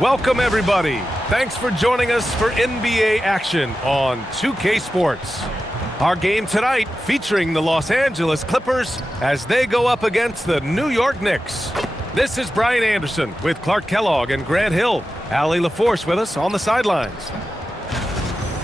Welcome, everybody. Thanks for joining us for NBA action on 2K Sports. Our game tonight featuring the Los Angeles Clippers as they go up against the New York Knicks. This is Brian Anderson with Clark Kellogg and Grant Hill. Allie LaForce with us on the sidelines.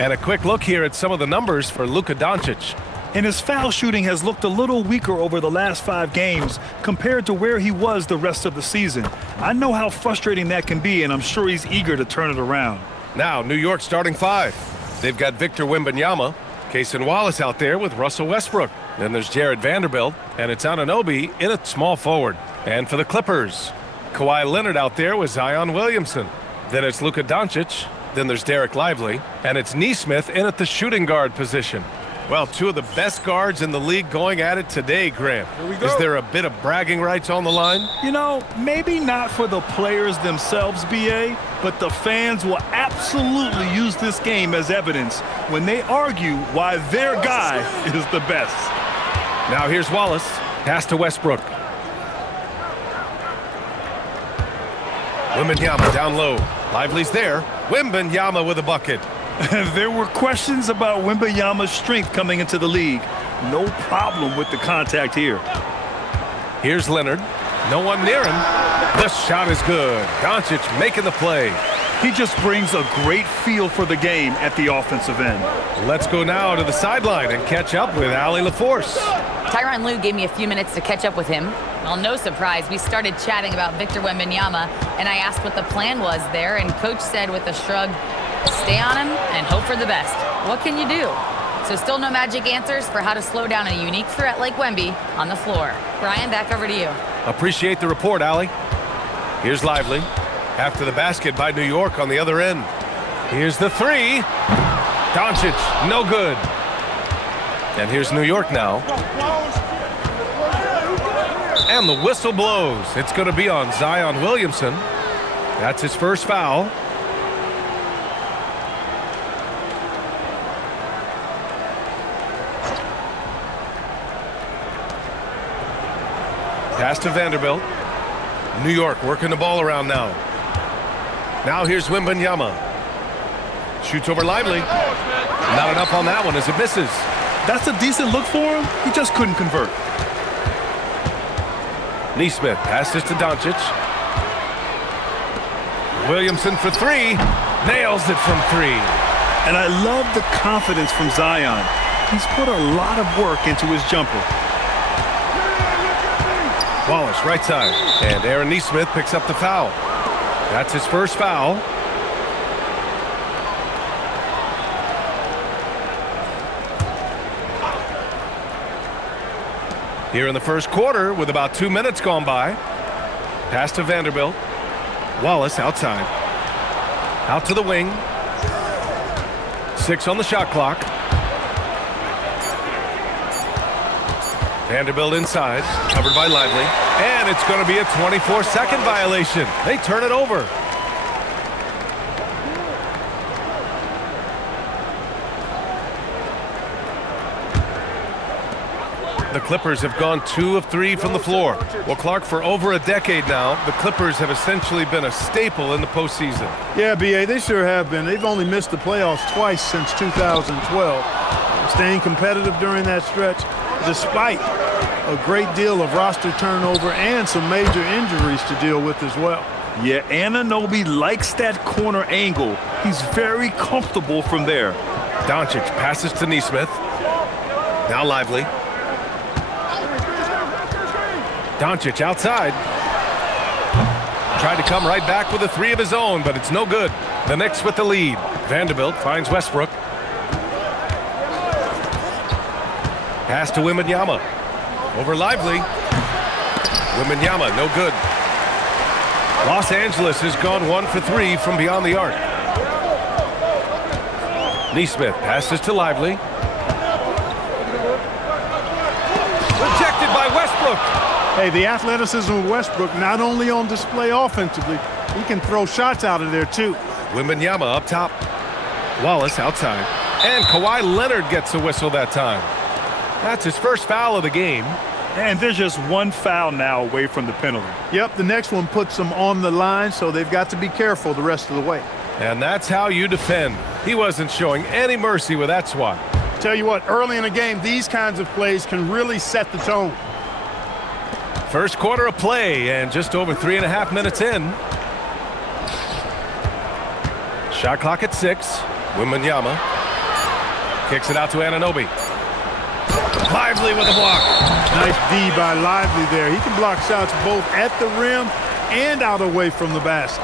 And a quick look here at some of the numbers for Luka Doncic. And his foul shooting has looked a little weaker over the last 5 games compared to where he was the rest of the season. I know how frustrating that can be, and I'm sure he's eager to turn it around. Now, New York starting 5. They've got Victor Wembanyama, Cason Wallace out there with Russell Westbrook. Then there's Jared Vanderbilt, and it's Anunoby in at small forward. And for the Clippers, Kawhi Leonard out there with Zion Williamson. Then it's Luka Doncic. Then there's Derek Lively, and it's Nesmith in at the shooting guard position. Well, 2 of the best guards in the league going at it today, Grant. Here we go. Is there a bit of bragging rights on the line? You know, maybe not for the players themselves, BA, but the fans will absolutely use this game as evidence when they argue why their guy is the best. Now here's Wallace. Pass to Westbrook. Wembanyama down low. Lively's there. Wembanyama with a bucket. There were questions about Wembanyama's strength coming into the league. No problem with the contact here. Here's Leonard. No one near him. The shot is good. Doncic making the play. He just brings a great feel for the game at the offensive end. Let's go now to the sideline and catch up with Allie LaForce. Tyronn Lue gave me a few minutes to catch up with him. Well, no surprise, we started chatting about Victor Wembanyama, and I asked what the plan was there, and Coach said with a shrug, stay on him and hope for the best. What can you do? So still no magic answers for how to slow down a unique threat like Wemby on the floor. Brian, back over to you. Appreciate the report, Allie. Here's Lively. After the basket by New York on the other end. Here's the 3. Doncic, no good. And here's New York now. And the whistle blows. It's going to be on Zion Williamson. That's his first foul. Pass to Vanderbilt. New York working the ball around now. Now here's Wembanyama. Shoots over Lively. Not enough on that one as it misses. That's a decent look for him. He just couldn't convert. Nesmith passes to Doncic. Williamson for 3. Nails it from 3. And I love the confidence from Zion. He's put a lot of work into his jumper. Wallace, right side. And Aaron Nesmith picks up the foul. That's his first foul. Here in the first quarter with about 2 minutes gone by. Pass to Vanderbilt. Wallace outside. Out to the wing. 6 on the shot clock. Vanderbilt inside, covered by Lively. And it's going to be a 24-second violation. They turn it over. The Clippers have gone 2 of 3 from the floor. Well, Clark, for over a decade now, the Clippers have essentially been a staple in the postseason. Yeah, B.A., they sure have been. They've only missed the playoffs twice since 2012. Staying competitive during that stretch, despite a great deal of roster turnover and some major injuries to deal with as well. Yeah, Anunoby likes that corner angle. He's very comfortable from there. Doncic passes to Nesmith. Now Lively. Doncic outside. Tried to come right back with a 3 of his own, but it's no good. The Knicks with the lead. Vanderbilt finds Westbrook. Pass to Wembanyama. Over Lively. Wembanyama, no good. Los Angeles has gone 1 for 3 from beyond the arc. Nesmith passes to Lively. Rejected by Westbrook. Hey, the athleticism of Westbrook not only on display offensively, he can throw shots out of there too. Wembanyama up top. Wallace outside. And Kawhi Leonard gets a whistle that time. That's his first foul of the game. And there's just one foul now away from the penalty. Yep, the next one puts them on the line, so they've got to be careful the rest of the way. And that's how you defend. He wasn't showing any mercy with that swat. Tell you what, early in the game, these kinds of plays can really set the tone. First quarter of play and just over 3.5 minutes in. Shot clock at 6. Wembanyama kicks it out to Anunoby. Lively with a block. Nice D by Lively there. He can block shots both at the rim and out away from the basket.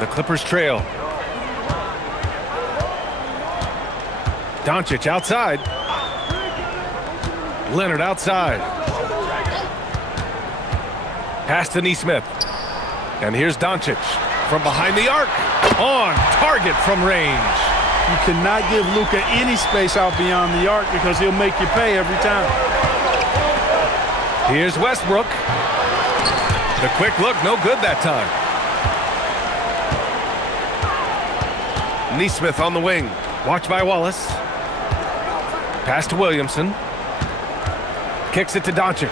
The Clippers trail. Doncic outside. Leonard outside. Pass to Nesmith. And here's Doncic from behind the arc. On target from range. You cannot give Luka any space out beyond the arc because he'll make you pay every time. Here's Westbrook. The quick look, no good that time. Nesmith on the wing. Watched by Wallace. Pass to Williamson. Kicks it to Doncic.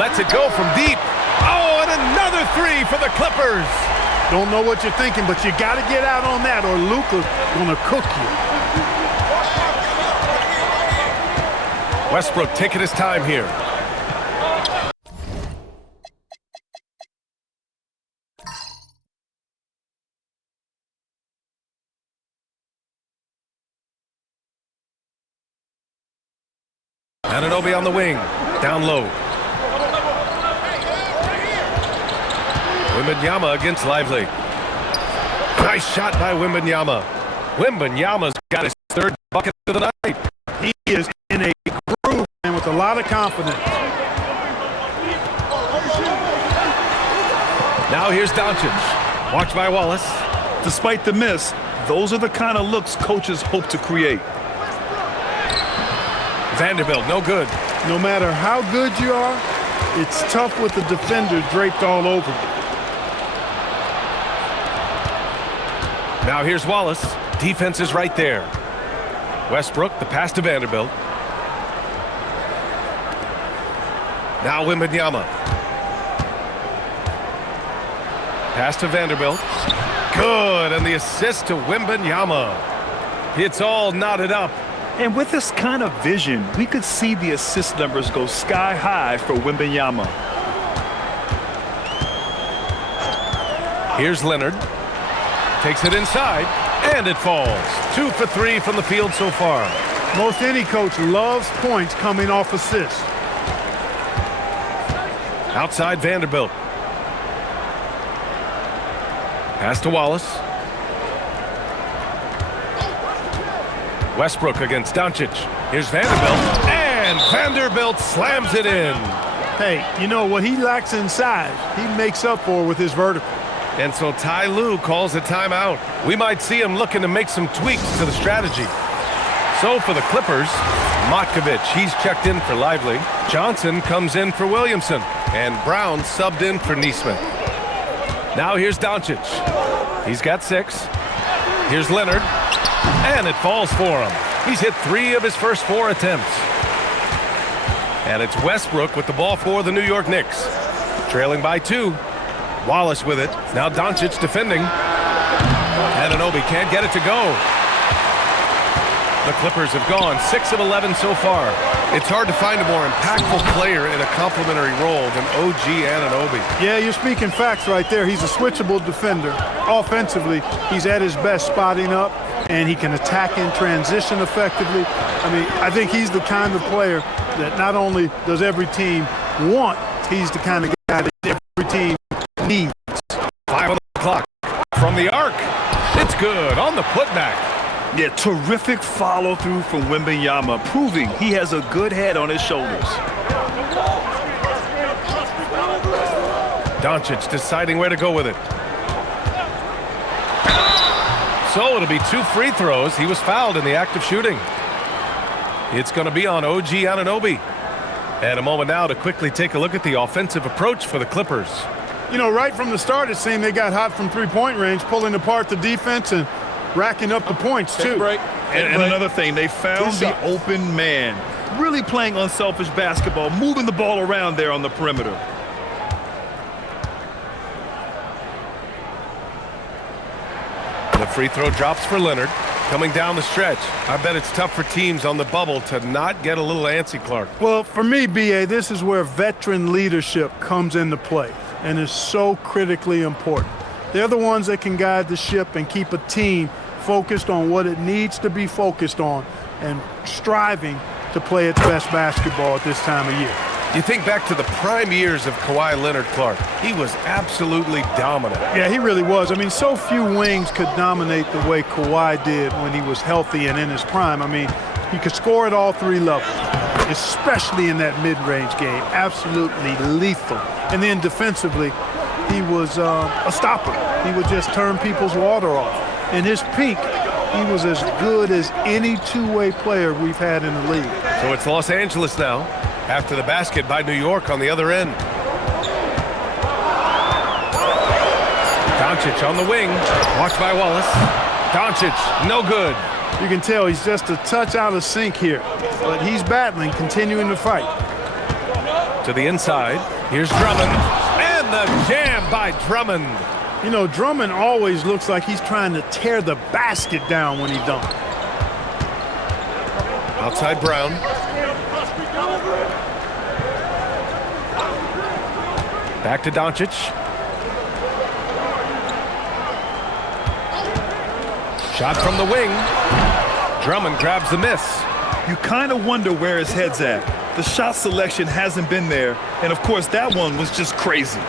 Lets it go from deep. Oh, and another three for the Clippers. Don't know what you're thinking, but you got to get out on that or Luka's going to cook you. Westbrook taking his time here. Anunoby on the wing, down low. Wembanyama against Lively. Nice shot by Wembanyama. Wembanyama's got his third bucket of the night. He is in a groove and with a lot of confidence. Now here's Doncic. Watched by Wallace. Despite the miss, those are the kind of looks coaches hope to create. Vanderbilt, no good. No matter how good you are, it's tough with the defender draped all over you. Now here's Wallace. Defense is right there. Westbrook, the pass to Vanderbilt. Now Wembanyama. Pass to Vanderbilt. Good, and the assist to Wembanyama. It's all knotted up. And with this kind of vision, we could see the assist numbers go sky high for Wembanyama. Here's Leonard. Takes it inside, and it falls. 2 for 3 from the field so far. Most any coach loves points coming off assists. Outside Vanderbilt. Pass to Wallace. Westbrook against Doncic. Here's Vanderbilt, and Vanderbilt slams it in. Hey, you know what he lacks in size, he makes up for with his vertical. And so Ty Lue calls a timeout. We might see him looking to make some tweaks to the strategy. So for the Clippers, Matkovic, he's checked in for Lively. Johnson comes in for Williamson. And Brown subbed in for Nesmith. Now here's Doncic. He's got 6. Here's Leonard. And it falls for him. He's hit 3 of his first 4 attempts. And it's Westbrook with the ball for the New York Knicks. Trailing by 2. Wallace with it. Now Doncic defending. Anunoby can't get it to go. The Clippers have gone 6 of 11 so far. It's hard to find a more impactful player in a complementary role than OG Anunoby. Yeah, you're speaking facts right there. He's a switchable defender. Offensively, he's at his best spotting up, and he can attack in transition effectively. I mean, I think he's the kind of player that not only does every team want, he's the kind of guy that every team needs. 5 on the clock. From the arc. It's good on the putback. Yeah, terrific follow-through from Wembanyama, proving he has a good head on his shoulders. Doncic deciding where to go with it. So it'll be 2 free throws. He was fouled in the act of shooting. It's going to be on OG Anunoby. And a moment now to quickly take a look at the offensive approach for the Clippers. You know, right from the start, it seemed they got hot from three-point range, pulling apart the defense and racking up the points, too. And another thing, they found the open man. Really playing unselfish basketball, moving the ball around there on the perimeter. The free throw drops for Leonard. Coming down the stretch, I bet it's tough for teams on the bubble to not get a little antsy, Clark. Well, for me, B.A., this is where veteran leadership comes into play and is so critically important. They're the ones that can guide the ship and keep a team focused on what it needs to be focused on and striving to play its best basketball at this time of year. You think back to the prime years of Kawhi Leonard, Clark. He was absolutely dominant. Yeah, he really was. I mean, so few wings could dominate the way Kawhi did when he was healthy and in his prime. I mean, he could score at all three levels, especially in that mid-range game. Absolutely lethal. And then defensively, he was a stopper. He would just turn people's water off. In his peak, he was as good as any two-way player we've had in the league. So it's Los Angeles now, after the basket by New York on the other end. Doncic on the wing, watched by Wallace. Doncic, no good. You can tell he's just a touch out of sync here, but he's battling, continuing to fight. To the inside, here's Drummond, and the jam by Drummond. You know, Drummond always looks like he's trying to tear the basket down when he dunks. Outside Brown. Back to Doncic. Shot from the wing. Drummond grabs the miss. You kind of wonder where his head's at. The shot selection hasn't been there, and of course that one was just crazy.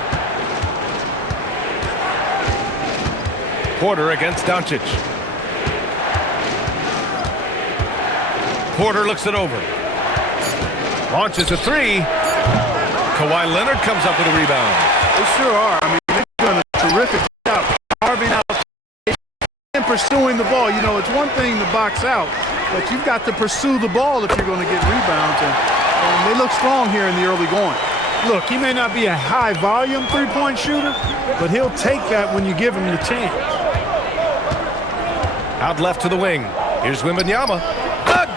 Porter against Doncic. Porter looks it over. Launches a three. Kawhi Leonard comes up with a rebound. They sure are. I mean, they've done a terrific job carving out and pursuing the ball. You know, it's one thing to box out, but you've got to pursue the ball if you're going to get rebounds. And they look strong here in the early going. Look, he may not be a high-volume three-point shooter, but he'll take that when you give him the chance. Out left to the wing. Here's Wembanyama.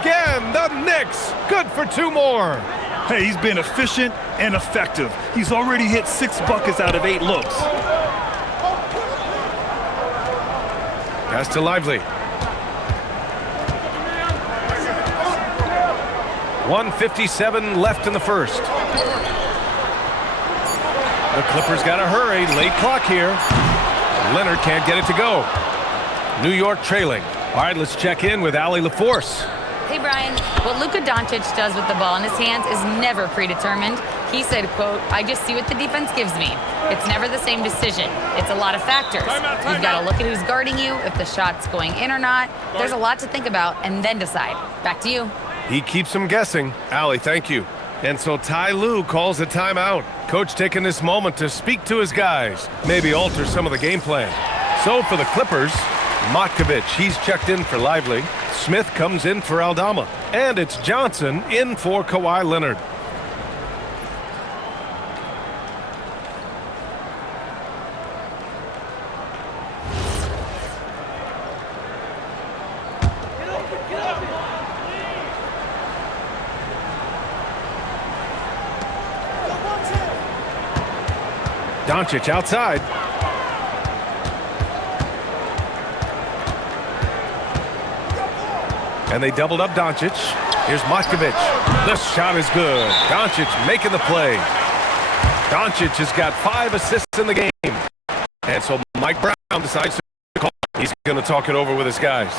Again, the Knicks. Good for two more. Hey, he's been efficient and effective. He's already hit 6 buckets out of 8 looks. Pass to Lively. 1:57 left in the first. The Clippers got to hurry. Late clock here. Leonard can't get it to go. New York trailing. All right, let's check in with Allie LaForce. Hey, Brian, what Luka Doncic does with the ball in his hands is never predetermined. He said, quote, "I just see what the defense gives me. It's never the same decision. It's a lot of factors. You've got to look at who's guarding you, if the shot's going in or not. There's a lot to think about and then decide." Back to you. He keeps them guessing. Allie, thank you. And so Ty Lue calls a timeout. Coach taking this moment to speak to his guys, maybe alter some of the game plan. So for the Clippers, Matkovic, he's checked in for Lively. Smith comes in for Aldama. And it's Johnson in for Kawhi Leonard. Doncic outside. And they doubled up Doncic. Here's Matkovic. The shot is good. Doncic making the play. Doncic has got 5 assists in the game. And so Mike Brown decides to call. He's going to talk it over with his guys.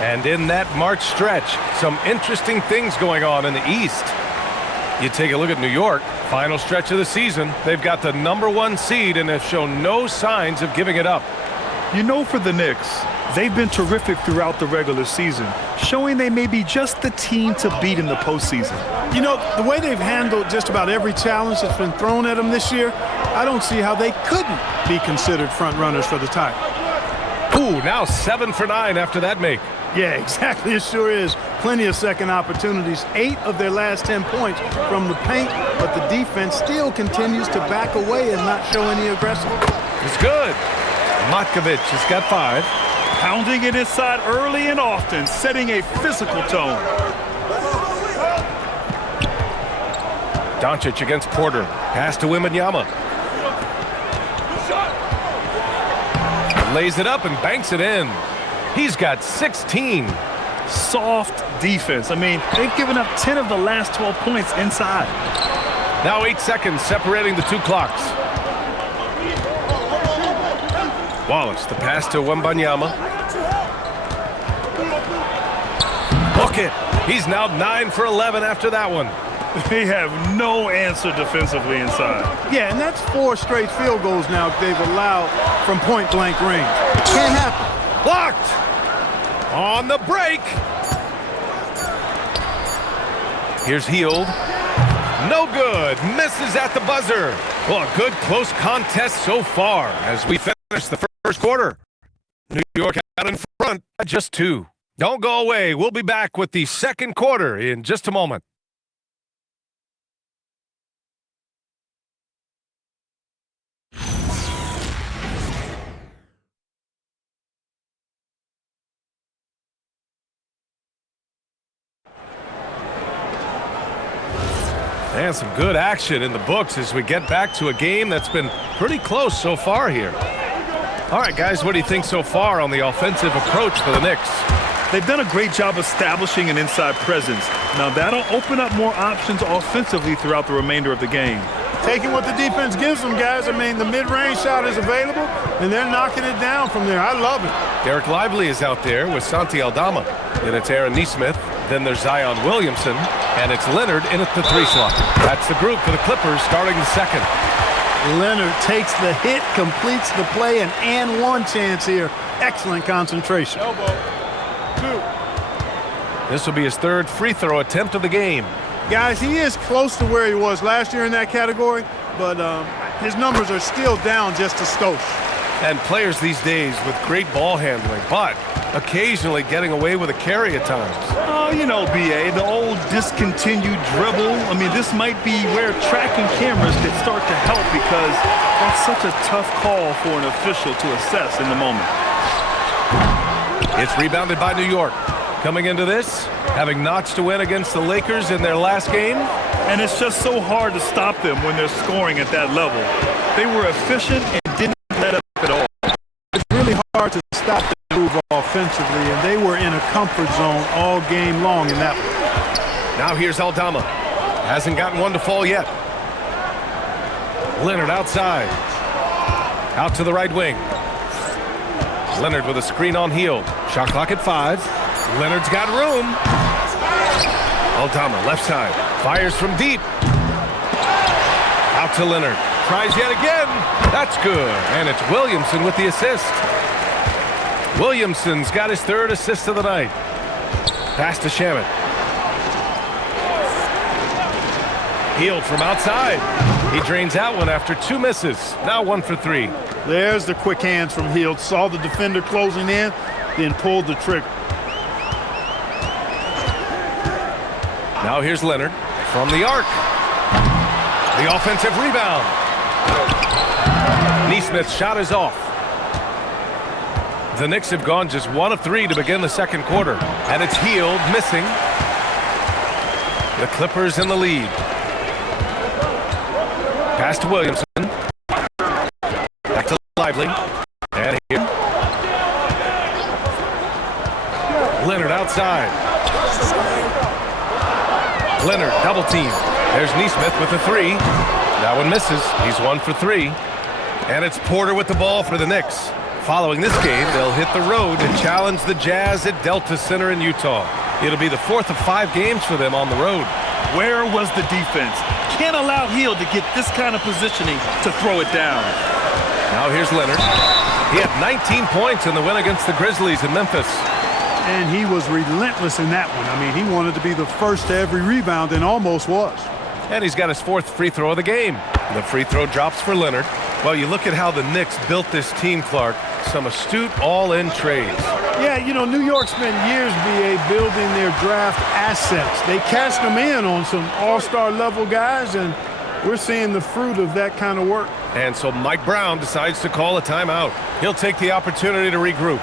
And in that March stretch, some interesting things going on in the East. You take a look at New York, final stretch of the season. They've got the #1 seed and have shown no signs of giving it up. You know, for the Knicks, they've been terrific throughout the regular season, showing they may be just the team to beat in the postseason. You know, the way they've handled just about every challenge that's been thrown at them this year, I don't see how they couldn't be considered front runners for the title. Ooh, now 7 for 9 after that make. Yeah, exactly. It sure is. Plenty of second opportunities. 8 of their last 10 points from the paint, but the defense still continues to back away and not show any aggressiveness. It's good. Matkovic has got 5. Pounding it inside early and often, setting a physical tone. Doncic against Porter. Pass to Wembanyama. Lays it up and banks it in. He's got 16. Soft defense. I mean, they've given up 10 of the last 12 points inside. Now 8 seconds separating the 2 clocks. Wallace, the pass to Wembanyama. Book it. He's now 9 for 11 after that one. They have no answer defensively inside. Yeah, and that's 4 straight field goals now they've allowed from point-blank range. Can't happen. Blocked. On the break. Here's Hield. No good. Misses at the buzzer. Well, a good close contest so far as we finish the first quarter. New York out in front at just 2. Don't go away. We'll be back with the second quarter in just a moment. And some good action in the books as we get back to a game that's been pretty close so far here. All right, guys, what do you think so far on the offensive approach for the Knicks? They've done a great job establishing an inside presence. Now, that'll open up more options offensively throughout the remainder of the game. Taking what the defense gives them, guys. I mean, the mid-range shot is available, and they're knocking it down from there. I love it. Derek Lively is out there with Santi Aldama. Then it's Aaron Nesmith. Then there's Zion Williamson. And it's Leonard in at the 3 slot. That's the group for the Clippers starting the second. Leonard takes the hit, completes the play, and one chance here. Excellent concentration. This will be his 3rd free throw attempt of the game. Guys, he is close to where he was last year in that category, but his numbers are still down just a skosh. And players these days with great ball handling, but occasionally getting away with a carry at times. Oh, you know, BA, the old discontinued dribble. I mean, this might be where tracking cameras could start to help because that's such a tough call for an official to assess in the moment. It's rebounded by New York. Coming into this, having notched a win against the Lakers in their last game. And it's just so hard to stop them when they're scoring at that level. They were efficient and didn't let up at all. It's really hard to stop the move offensively, and they were in a comfort zone all game long in that one. Now here's Aldama. Hasn't gotten one to fall yet. Leonard outside. Out to the right wing. Leonard with a screen on Hield. Shot clock at 5. Leonard's got room. Aldama left side. Fires from deep. Out to Leonard. Tries yet again. That's good. And it's Williamson with the assist. Williamson's got his 3rd assist of the night. Pass to Shamet. Hield from outside. He drains that one after 2 misses. Now 1 for 3. There's the quick hands from Hield. Saw the defender closing in, then pulled the trigger. Now here's Leonard from the arc. The offensive rebound. Nesmith's shot is off. The Knicks have gone just 1 of 3 to begin the second quarter. And it's Hield missing. The Clippers in the lead. Pass to Williamson. Back to Lively. And here. Leonard outside. Leonard double team. There's Nesmith with the 3. That one misses. He's 1 for 3. And it's Porter with the ball for the Knicks. Following this game, they'll hit the road to challenge the Jazz at Delta Center in Utah. It'll be the 4th of 5 games for them on the road. Where was the defense? Can't allow Hield to get this kind of positioning to throw it down. Now here's Leonard. He had 19 points in the win against the Grizzlies in Memphis. And he was relentless in that one. I mean, he wanted to be the first to every rebound and almost was. And he's got his 4th free throw of the game. The free throw drops for Leonard. Well, you look at how the Knicks built this team, Clark. Some astute all-in trades. Yeah, you know, New York spent years, BA, building their draft assets. They cashed them in on some all-star level guys, and we're seeing the fruit of that kind of work. And so Mike Brown decides to call a timeout. He'll take the opportunity to regroup.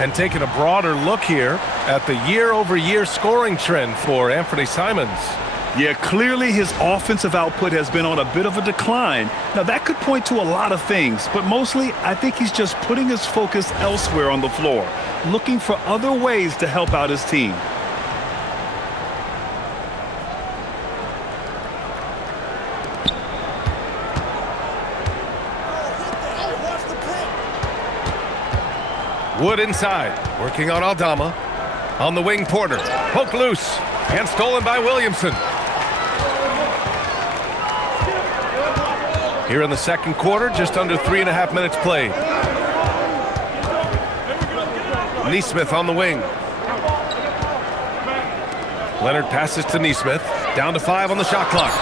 And taking a broader look here at the year-over-year scoring trend for Anthony Simons. Yeah, clearly his offensive output has been on a bit of a decline. Now, that could point to a lot of things, but mostly I think he's just putting his focus elsewhere on the floor, looking for other ways to help out his team. Wood inside, working on Aldama. On the wing, Porter. Poked loose and stolen by Williamson. Here in the second quarter, just under 3.5 minutes played. Nesmith on the wing. Leonard passes to Nesmith. Down to 5 on the shot clock.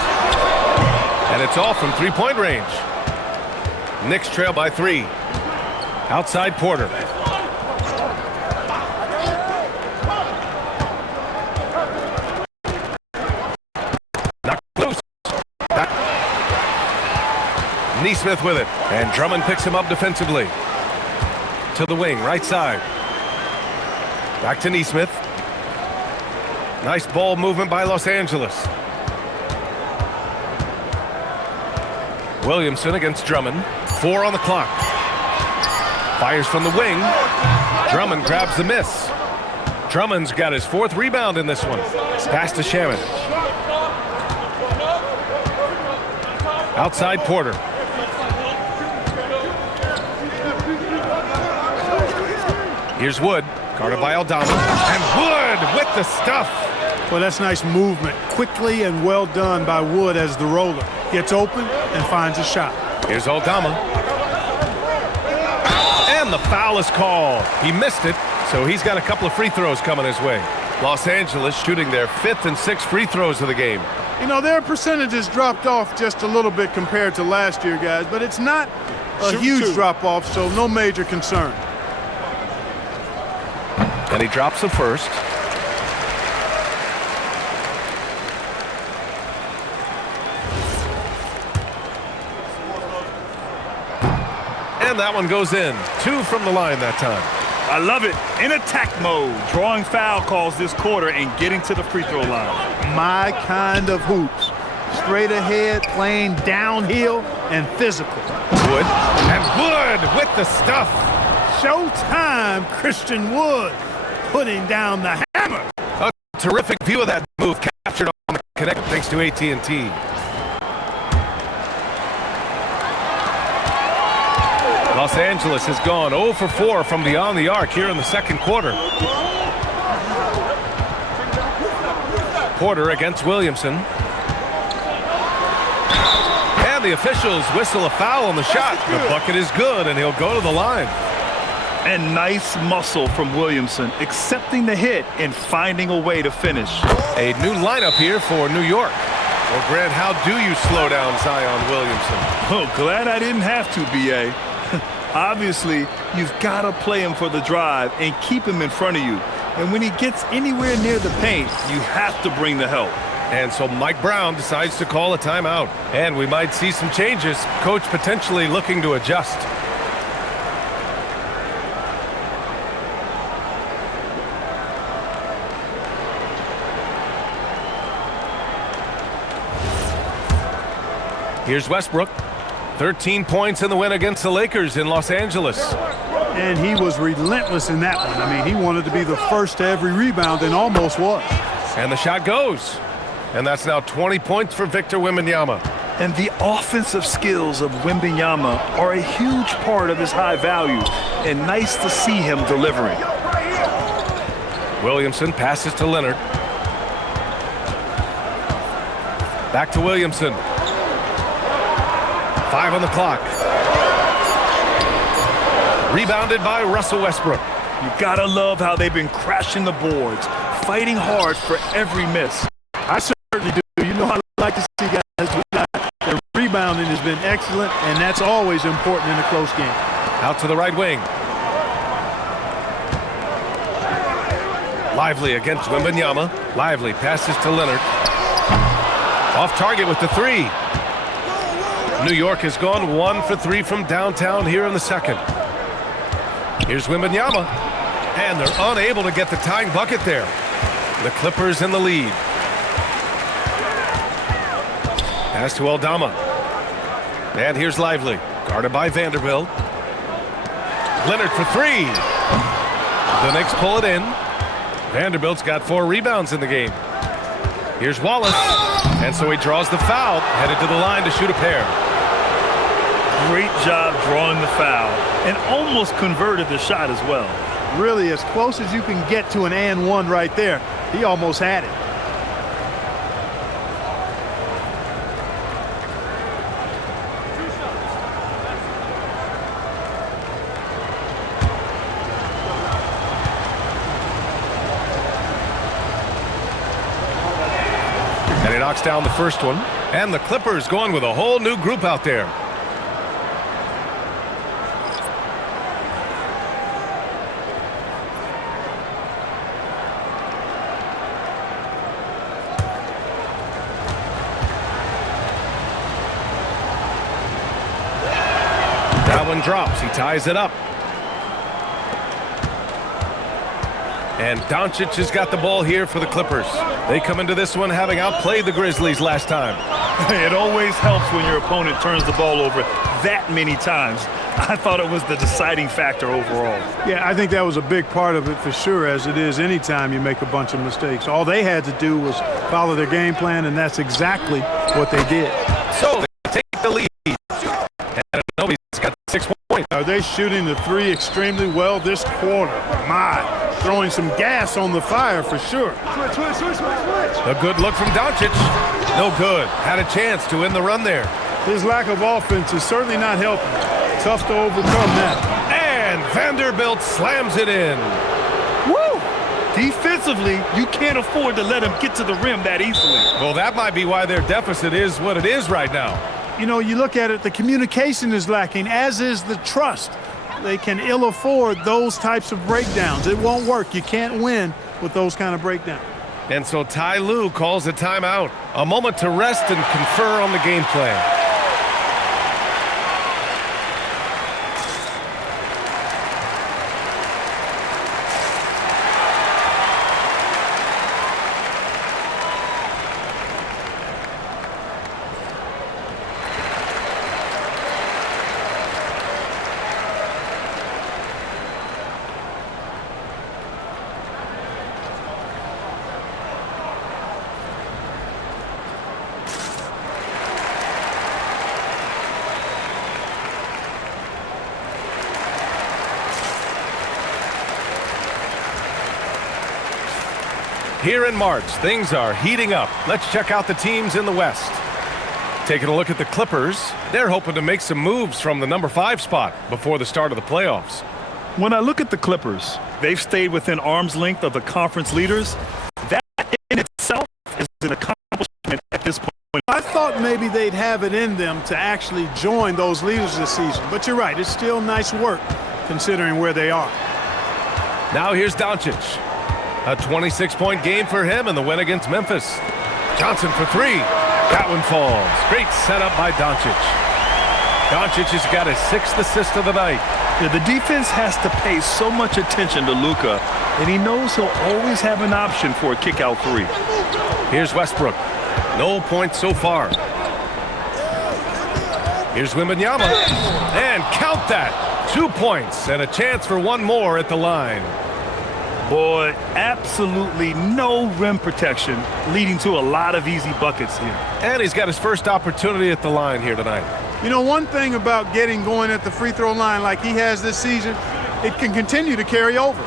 And it's all from three-point range. Knicks trail by 3. Outside Porter. Nesmith with it, and Drummond picks him up defensively. To the wing, right side. Back to Nesmith. Nice ball movement by Los Angeles. Williamson against Drummond. 4 on the clock. Fires from the wing. Drummond grabs the miss. Drummond's got his 4th rebound in this one. Pass to Shaman. Outside Porter. Here's Wood, guarded by Aldama, and Wood with the stuff. Well, that's nice movement, quickly and well done by Wood as the roller. Gets open and finds a shot. Here's Aldama. And the foul is called. He missed it, so he's got a couple of free throws coming his way. Los Angeles shooting their 5th and 6th free throws of the game. You know, their percentages dropped off just a little bit compared to last year, guys, but it's not a huge drop-off, so no major concern. And he drops the first. And that one goes in. 2 from the line that time. I love it. In attack mode, drawing foul calls this quarter and getting to the free throw line. My kind of hoops. Straight ahead, playing downhill, and physical. Wood. And Wood with the stuff. Showtime, Christian Wood. Putting down the hammer. A terrific view of that move captured on the connect thanks to AT&T. Los Angeles has gone 0 for 4 from beyond the arc here in the second quarter. Porter against Williamson. And the officials whistle a foul on the shot. The bucket is good, and he'll go to the line. And nice muscle from Williamson, accepting the hit and finding a way to finish. A new lineup here for New York. Well, Grant, how do you slow down Zion Williamson? Oh, glad I didn't have to, B.A. Obviously, you've got to play him for the drive and keep him in front of you. And when he gets anywhere near the paint, you have to bring the help. And so Mike Brown decides to call a timeout. And we might see some changes. Coach potentially looking to adjust. Here's Westbrook. 13 points in the win against the Lakers in Los Angeles. And he was relentless in that one. I mean, he wanted to be the first to every rebound and almost was. And the shot goes. And that's now 20 points for Victor Wembanyama. And the offensive skills of Wembanyama are a huge part of his high value, and nice to see him delivering. Williamson passes to Leonard. Back to Williamson. 5 on the clock. Rebounded by Russell Westbrook. You gotta love how they've been crashing the boards, fighting hard for every miss. I certainly do. You know, I like to see guys do that. Their rebounding has been excellent, and that's always important in a close game. Out to the right wing. Lively against Wembanyama. Lively passes to Leonard. Off target with the 3. New York has gone 1 for 3 from downtown here in the second. Here's Wembanyama. And they're unable to get the tying bucket there. The Clippers in the lead. Pass to Aldama. And here's Lively. Guarded by Vanderbilt. Leonard for 3. The Knicks pull it in. Vanderbilt's got 4 rebounds in the game. Here's Wallace. And so he draws the foul, headed to the line to shoot a pair. Great job drawing the foul, and almost converted the shot as well. Really, as close as you can get to an and one right there. He almost had it. And he knocks down the first one. And the Clippers going with a whole new group out there. That one drops. He ties it up. And Doncic has got the ball here for the Clippers. They come into this one having outplayed the Grizzlies last time. It always helps when your opponent turns the ball over that many times. I thought it was the deciding factor overall. Yeah, I think that was a big part of it for sure, as it is anytime you make a bunch of mistakes. All they had to do was follow their game plan, and that's exactly what they did. So they take the lead. And nobody's got 6 points. Are they shooting the 3 extremely well this quarter? My, throwing some gas on the fire for sure. Switch. A good look from Doncic. No good. Had a chance to end the run there. His lack of offense is certainly not helping. Tough to overcome that. And Vanderbilt slams it in. Woo! Defensively, you can't afford to let him get to the rim that easily. Well, that might be why their deficit is what it is right now. You know, you look at it, the communication is lacking, as is the trust. They can ill afford those types of breakdowns. It won't work. You can't win with those kind of breakdowns. And so Ty Lue calls a timeout. A moment to rest and confer on the game plan. Here in March, things are heating up. Let's check out the teams in the West. Taking a look at the Clippers, they're hoping to make some moves from the number 5 spot before the start of the playoffs. When I look at the Clippers, they've stayed within arm's length of the conference leaders. That in itself is an accomplishment at this point. I thought maybe they'd have it in them to actually join those leaders this season. But you're right, it's still nice work considering where they are. Now here's Doncic. A 26-point game for him in the win against Memphis. Johnson for 3. That one falls. Great setup by Doncic. Doncic has got his 6th assist of the night. Yeah, the defense has to pay so much attention to Luka, and he knows he'll always have an option for a kick-out 3. Here's Westbrook. No points so far. Here's Wembanyama. And count that. 2 points and a chance for one more at the line. Boy, absolutely no rim protection, leading to a lot of easy buckets here. And he's got his first opportunity at the line here tonight. You know, one thing about getting going at the free throw line like he has this season, it can continue to carry over.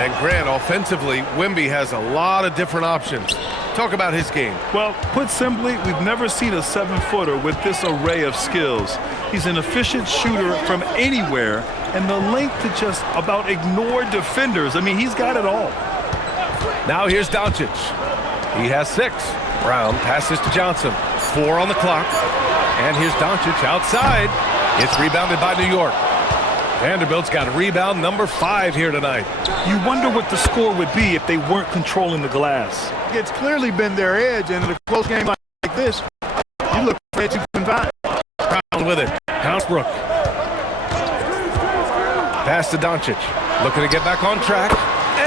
And Grant, offensively, Wemby has a lot of different options. Talk about his game. Well, put simply, we've never seen a 7-footer with this array of skills. He's an efficient shooter from anywhere, and the length to just about ignore defenders. I mean, he's got it all. Now here's Doncic. He has 6. Brown passes to Johnson. 4 on the clock. And here's Doncic outside. It's rebounded by New York. Vanderbilt's got rebound number 5 here tonight. You wonder what the score would be if they weren't controlling the glass. It's clearly been their edge, and in a close game like this, you look for it you can find. Brown with it. Housebrook. Pass to Doncic. Looking to get back on track.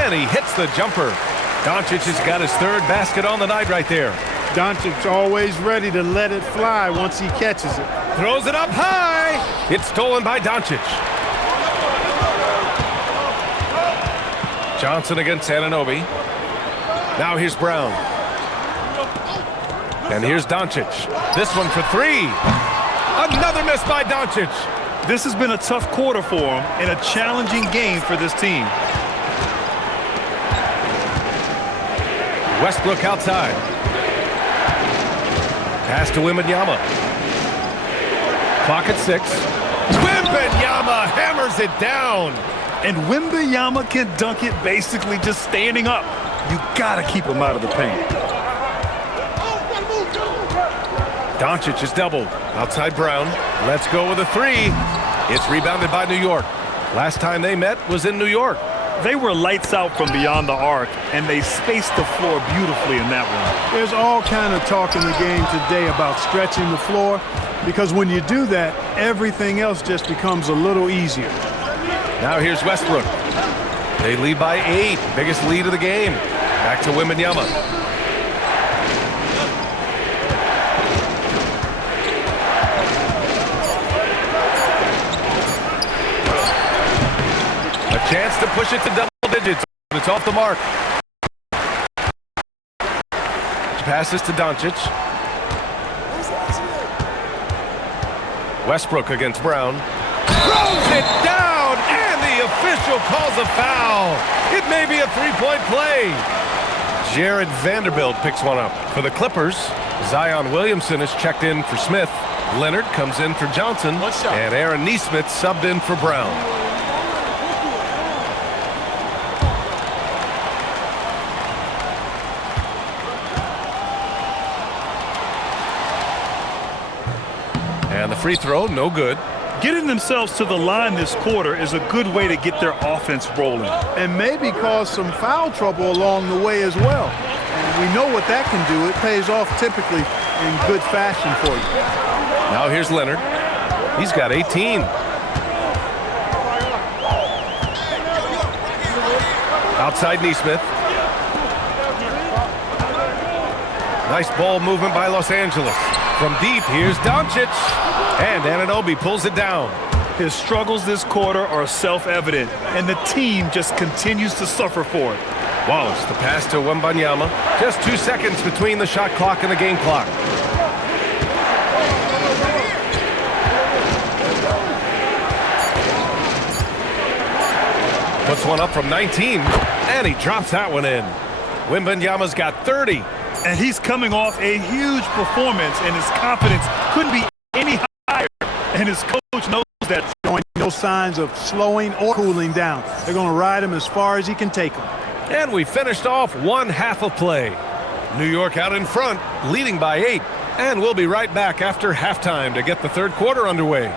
And he hits the jumper. Doncic has got his 3rd basket on the night right there. Doncic's always ready to let it fly once he catches it. Throws it up high. It's stolen by Doncic. Johnson against Anunoby. Now here's Brown. And here's Doncic. This one for 3. Another miss by Doncic. This has been a tough quarter for him and a challenging game for this team. Westbrook outside. Pass to Wembanyama. Clock at 6. Wembanyama hammers it down. And Wembanyama can dunk it basically just standing up. You gotta keep him out of the paint. Doncic is doubled. Outside Brown. Let's go with a 3. It's rebounded by New York. Last time they met was in New York. They were lights out from beyond the arc, and they spaced the floor beautifully in that one. There's all kind of talk in the game today about stretching the floor, because when you do that, everything else just becomes a little easier. Now here's Westbrook. They lead by 8. Biggest lead of the game. Back to Wembanyama. A chance to push it to double digits. But it's off the mark. Passes to Doncic. Westbrook against Brown. Throws it down! The official calls a foul. It may be a 3-point play. Jared Vanderbilt picks one up. For the Clippers, Zion Williamson is checked in for Smith. Leonard comes in for Johnson. And Aaron Nesmith subbed in for Brown. And the free throw, no good. Getting themselves to the line this quarter is a good way to get their offense rolling. And maybe cause some foul trouble along the way as well. And we know what that can do. It pays off typically in good fashion for you. Now here's Leonard. He's got 18. Outside Nesmith. Nice ball movement by Los Angeles. From deep, here's Doncic. And Anunoby pulls it down. His struggles this quarter are self-evident, and the team just continues to suffer for it. Wallace, the pass to Wembanyama. Just 2 seconds between the shot clock and the game clock. Puts one up from 19, and he drops that one in. Wembanyama's got 30. And he's coming off a huge performance, and his confidence couldn't be any higher. And his coach knows that. Showing no signs of slowing or cooling down. They're going to ride him as far as he can take him. And we finished off 1 half of play. New York out in front, leading by 8. And we'll be right back after halftime to get the 3rd quarter underway.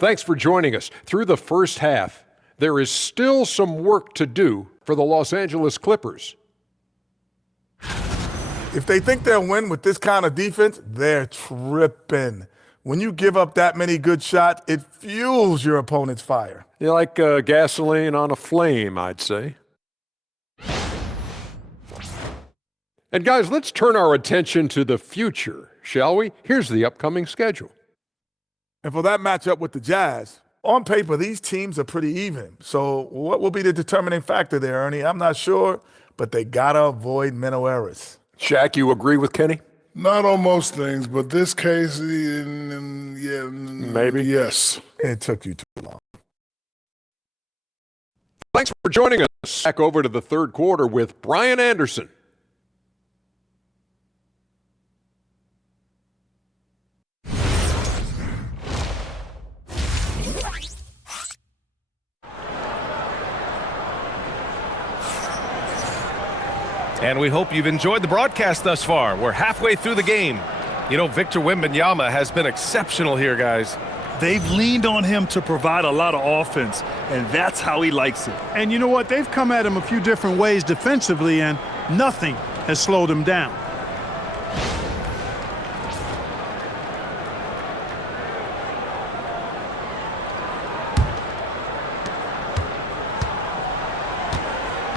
Thanks for joining us. Through the first half, there is still some work to do for the Los Angeles Clippers. If they think they'll win with this kind of defense, they're tripping. When you give up that many good shots, it fuels your opponent's fire. You're like gasoline on a flame, I'd say. And guys, let's turn our attention to the future, shall we? Here's the upcoming schedule. And for that matchup with the Jazz, on paper, these teams are pretty even. So what will be the determining factor there, Ernie? I'm not sure, but they got to avoid mental errors. Shaq, you agree with Kenny? Not on most things, but this case, yeah, maybe. Yes. It took you too long. Thanks for joining us. Back over to the third quarter with Brian Anderson. And we hope you've enjoyed the broadcast thus far. We're halfway through the game. You know, Victor Wembanyama has been exceptional here, guys. They've leaned on him to provide a lot of offense, and that's how he likes it. And you know what? They've come at him a few different ways defensively, and nothing has slowed him down.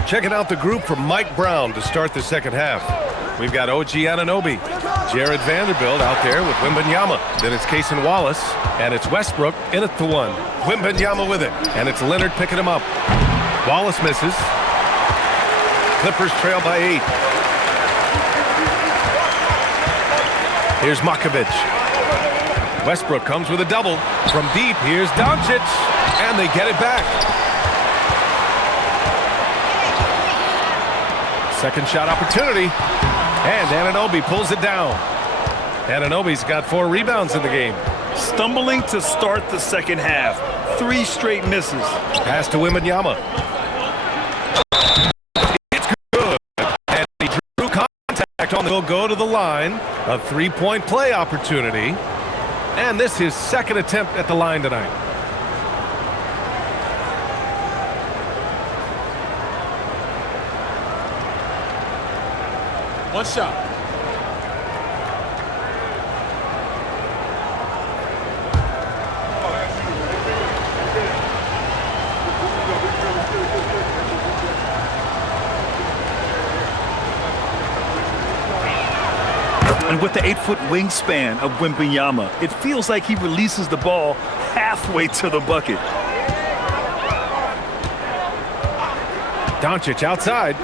Checking out the group from Mike Brown to start the second half. We've got OG Anunoby, Jared Vanderbilt out there with Wembanyama. Then it's Kaysen Wallace, and it's Westbrook in at the one. Wembanyama with it, and it's Leonard picking him up. Wallace misses. Clippers trail by 8. Here's Makovic. Westbrook comes with a double. From deep, here's Doncic, and they get it back. Second shot opportunity, and Anunoby pulls it down. Anunoby's got 4 rebounds in the game. Stumbling to start the second half. 3 straight misses. Pass to Wembanyama. It's good, and he drew contact on the go to the line. A 3-point play opportunity, and this is his second attempt at the line tonight. One shot. And with the 8-foot wingspan of Wembanyama, it feels like he releases the ball halfway to the bucket. Doncic outside.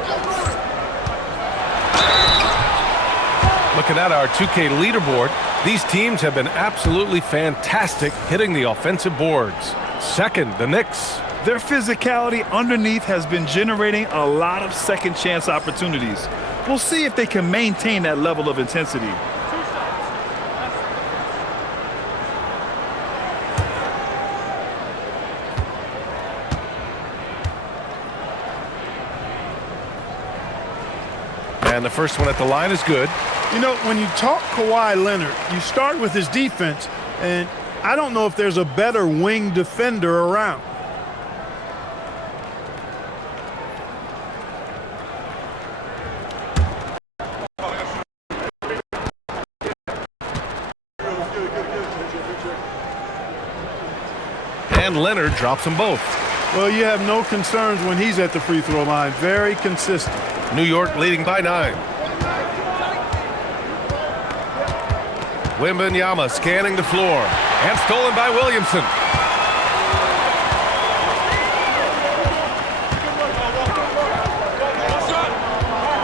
Looking at our 2K leaderboard, these teams have been absolutely fantastic hitting the offensive boards. Second, the Knicks. Their physicality underneath has been generating a lot of second chance opportunities. We'll see if they can maintain that level of intensity. And the first one at the line is good. You know, when you talk Kawhi Leonard, you start with his defense, and I don't know if there's a better wing defender around. And Leonard drops them both. Well, you have no concerns when he's at the free throw line. Very consistent. New York leading by 9. Wembanyama scanning the floor. And stolen by Williamson.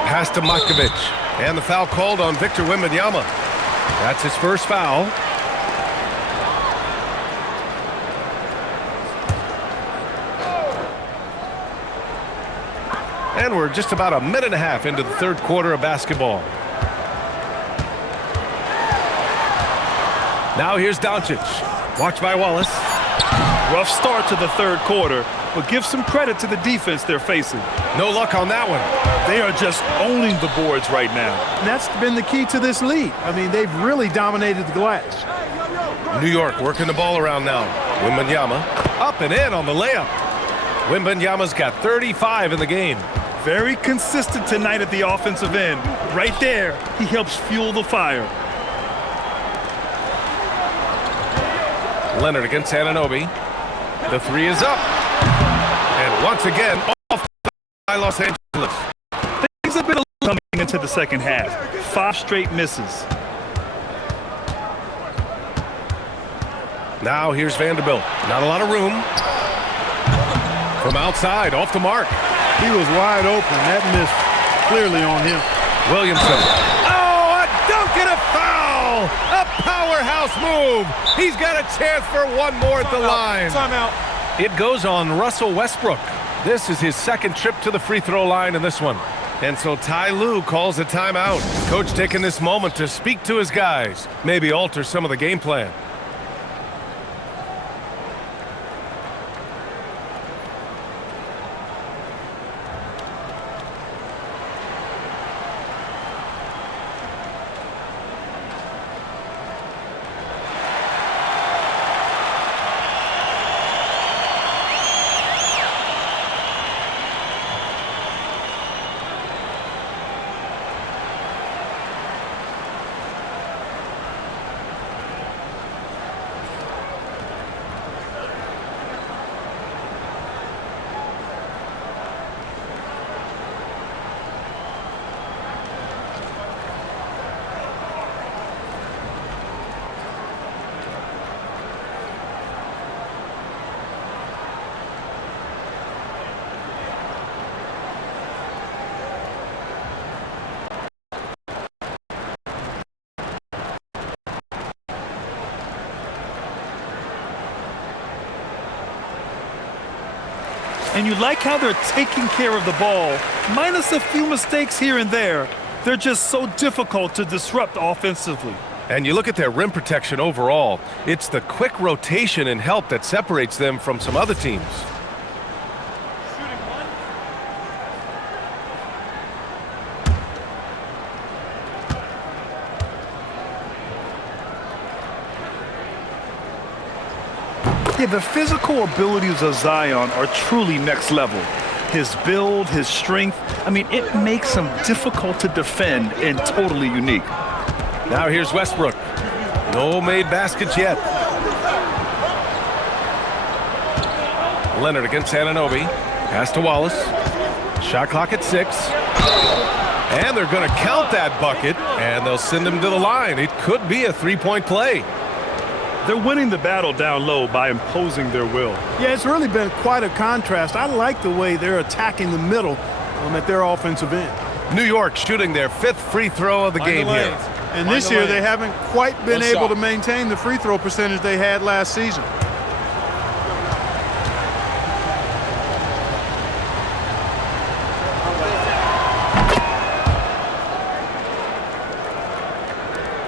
Pass to Makovic. And the foul called on Victor Wembanyama. That's his first foul. And we're just about a minute and a half into the third quarter of basketball. Now here's Doncic. Watched by Wallace. Rough start to the third quarter, but give some credit to the defense they're facing. No luck on that one. They are just owning the boards right now. And that's been the key to this lead. I mean, they've really dominated the glass. New York working the ball around now. Wembanyama up and in on the layup. Wembanyama's got 35 in the game. Very consistent tonight at the offensive end. Right there, he helps fuel the fire. Leonard against Anunoby. The three is up. And once again, off by Los Angeles. Things have been a little coming into the second half. 5 straight misses. Now here's Vanderbilt. Not a lot of room. From outside, off the mark. He was wide open. That missed clearly on him. Williamson. Oh, a dunk and a foul! A powerhouse move. He's got a chance for one more at the line. Timeout. It goes on Russell Westbrook. This is his second trip to the free throw line in this one. And so Ty Lue calls a timeout. Coach taking this moment to speak to his guys, maybe alter some of the game plan. And you like how they're taking care of the ball, minus a few mistakes here and there. They're just so difficult to disrupt offensively. And you look at their rim protection overall, it's the quick rotation and help that separates them from some other teams. Yeah, the physical abilities of Zion are truly next level. His build, his strength, I mean, it makes him difficult to defend and totally unique. Now here's Westbrook. No made baskets yet. Leonard against Anunoby. Pass to Wallace. Shot clock at 6. And they're going to count that bucket, and they'll send him to the line. It could be a three-point play. They're winning the battle down low by imposing their will. Yeah, it's really been quite a contrast. I like the way they're attacking the middle at their offensive end. New York shooting their 5th free throw of the game here. And this year they haven't quite been able to maintain the free throw percentage they had last season.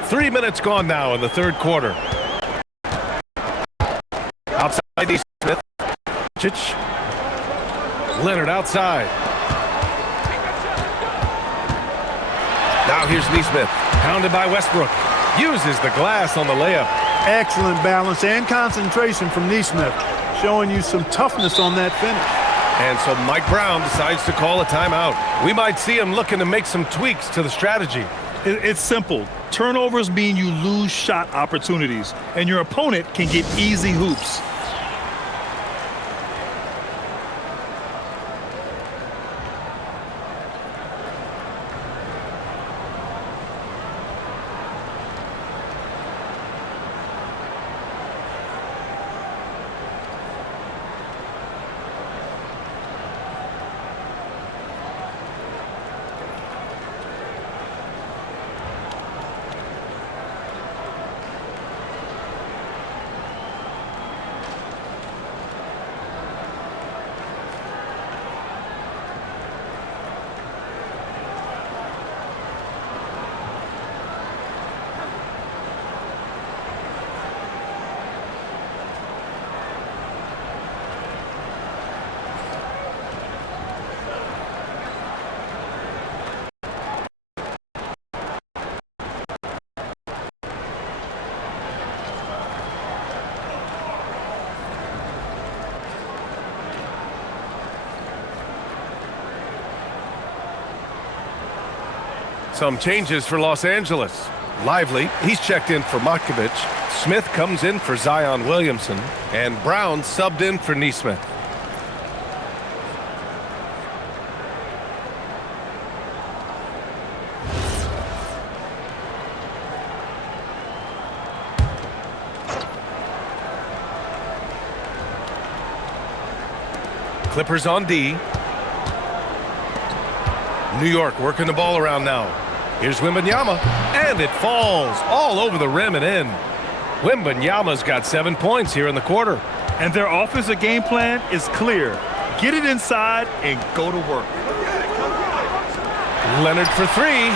Three minutes gone now in the third quarter. Outside Smith. Leonard outside. Now here's Neesmith. Pounded by Westbrook. Uses the glass on the layup. Excellent balance and concentration from Neesmith, showing you some toughness on that finish. And so Mike Brown decides to call a timeout. We might see him looking to make some tweaks to the strategy. It's simple. Turnovers mean you lose shot opportunities, and your opponent can get easy hoops. Some changes for Los Angeles. Lively, he's checked in for Matkovic. Smith comes in for Zion Williamson. And Brown subbed in for Neesmith. Clippers on D. New York working the ball around now. Here's Wembanyama, and it falls all over the rim and in. Wembanyama's got 7 points here in the quarter. And their offensive game plan is clear. Get it inside and go to work. Leonard for three.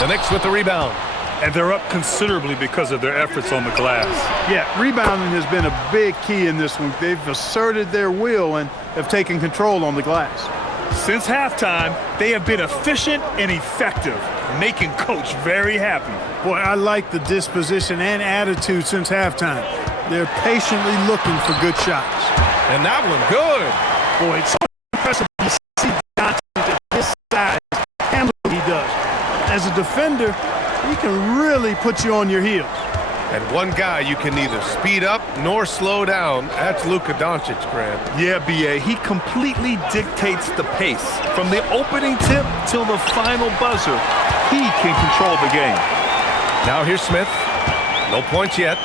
The Knicks with the rebound. And they're up considerably because of their efforts on the glass. Yeah, rebounding has been a big key in this one. They've asserted their will and have taken control on the glass. Since halftime, they have been efficient and effective, making Coach very happy. Boy, I like the disposition and attitude since halftime. They're patiently looking for good shots. And that one good. Boy, it's so impressive to see Johnson at this size handle what he does. As a defender, he can really put you on your heels. And one guy you can neither speed up nor slow down. That's Luka Doncic, Grant. Yeah, B.A., he completely dictates the pace. From the opening tip till the final buzzer, he can control the game. Now here's Smith. No points yet.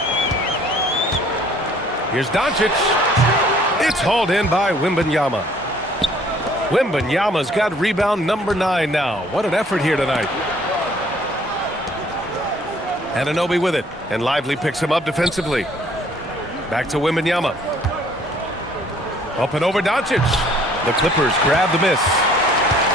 Here's Doncic. It's hauled in by Wembanyama. Wembanyama's got rebound number 9 now. What an effort here tonight. Anunoby with it, and Lively picks him up defensively. Back to Wembanyama. Up and over Doncic. The Clippers grab the miss.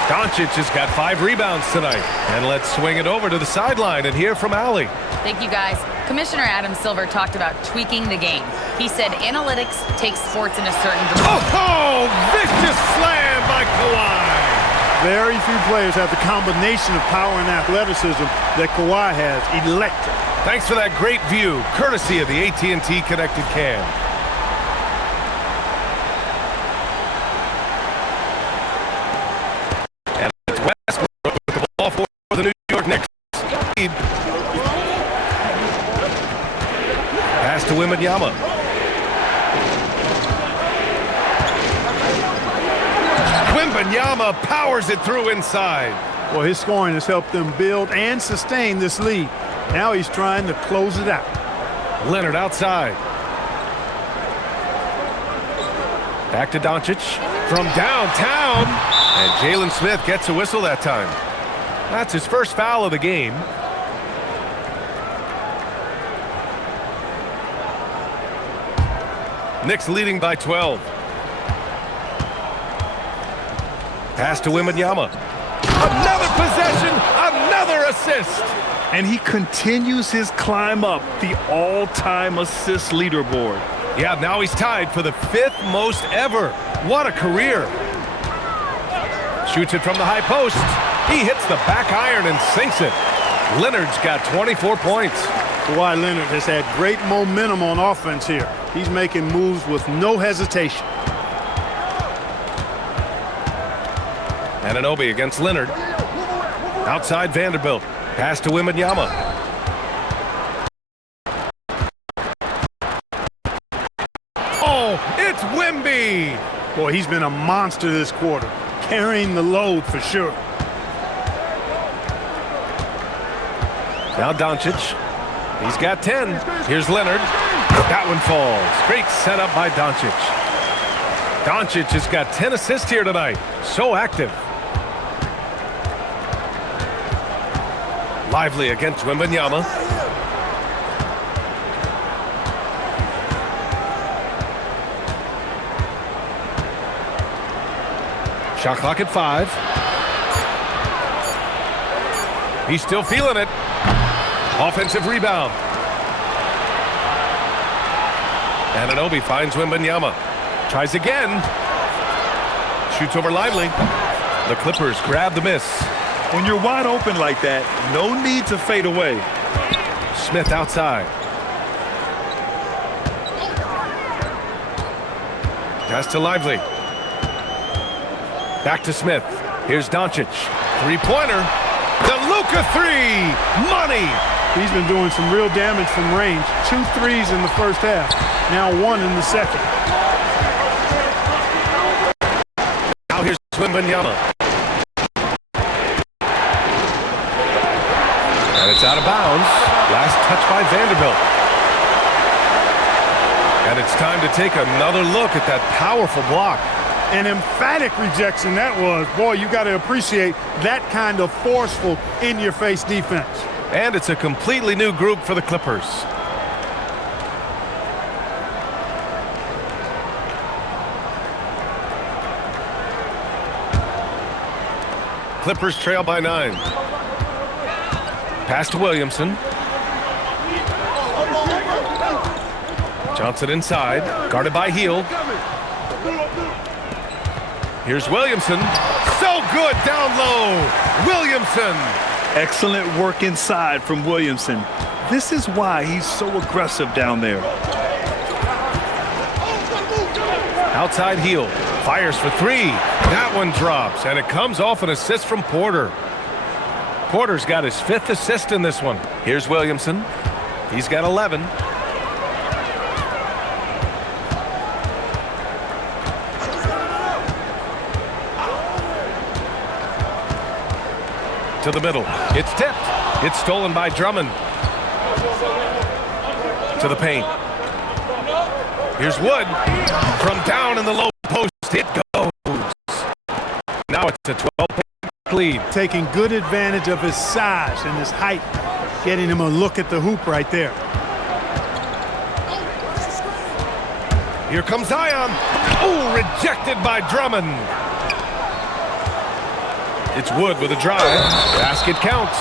Doncic has got 5 rebounds tonight. And let's swing it over to the sideline and hear from Allie. Thank you, guys. Commissioner Adam Silver talked about tweaking the game. He said analytics takes sports in a certain direction. Oh, vicious slam by Kawhi. Very few players have the combination of power and athleticism that Kawhi has. Electric. Thanks for that great view, courtesy of the AT&T Connected Cam. And it's Westbrook with the ball for the New York Knicks. Pass to Wembanyama. Wembanyama powers it through inside. Well, his scoring has helped them build and sustain this lead. Now he's trying to close it out. Leonard outside. Back to Doncic from downtown. And Jalen Smith gets a whistle that time. That's his first foul of the game. Knicks leading by 12. Pass to Wembanyama. Another possession, another assist. And he continues his climb up the all-time assist leaderboard. Yeah, now he's tied for the 5th most ever. What a career. Shoots it from the high post. He hits the back iron and sinks it. Leonard's got 24 points. Kawhi Leonard has had great momentum on offense here. He's making moves with no hesitation. Anunoby against Leonard. Outside Vanderbilt. Pass to Wembanyama. Oh, it's Wemby! Boy, he's been a monster this quarter, carrying the load for sure. Now Doncic. He's got 10. Here's Leonard. That one falls. Great setup by Doncic. Doncic has got 10 assists here tonight. So active. Lively against Wembanyama. Shot clock at 5. He's still feeling it. Offensive rebound. Anunoby finds Wembanyama. Tries again. Shoots over Lively. The Clippers grab the miss. When you're wide open like that, no need to fade away. Smith outside. Pass to Lively. Back to Smith. Here's Doncic. 3-pointer. The Luka three. Money. He's been doing some real damage from range. 2 threes in the first half. Now 1 in the second. Now here's Wembanyama. And it's out of bounds. Last touch by Vanderbilt. And it's time to take another look at that powerful block. An emphatic rejection that was. Boy, you got to appreciate that kind of forceful, in-your-face defense. And it's a completely new group for the Clippers. Clippers trail by 9. Pass to Williamson. Johnson inside, guarded by Hield. Here's Williamson. So good down low. Williamson. Excellent work inside from Williamson. This is why he's so aggressive down there. Outside Hield. Fires for 3. That one drops, and it comes off an assist from Porter. Porter's got his 5th assist in this one. Here's Williamson. He's got 11. To the middle. It's tipped. It's stolen by Drummond. To the paint. Here's Wood. From down in the low post, it goes. Now it's a 12-point lead. Taking good advantage of his size and his height. Getting him a look at the hoop right there. Here comes Zion. Oh, rejected by Drummond. It's Wood with a drive. Basket counts.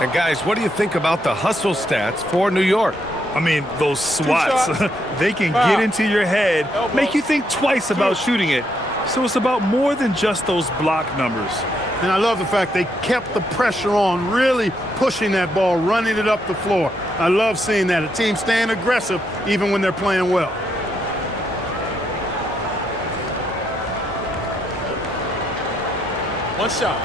And guys, what do you think about the hustle stats for New York? I mean, those swats, they can get into your head, make you think twice about shooting it. So it's about more than just those block numbers. And I love the fact they kept the pressure on, really pushing that ball, running it up the floor. I love seeing that. A team staying aggressive even when they're playing well. One shot.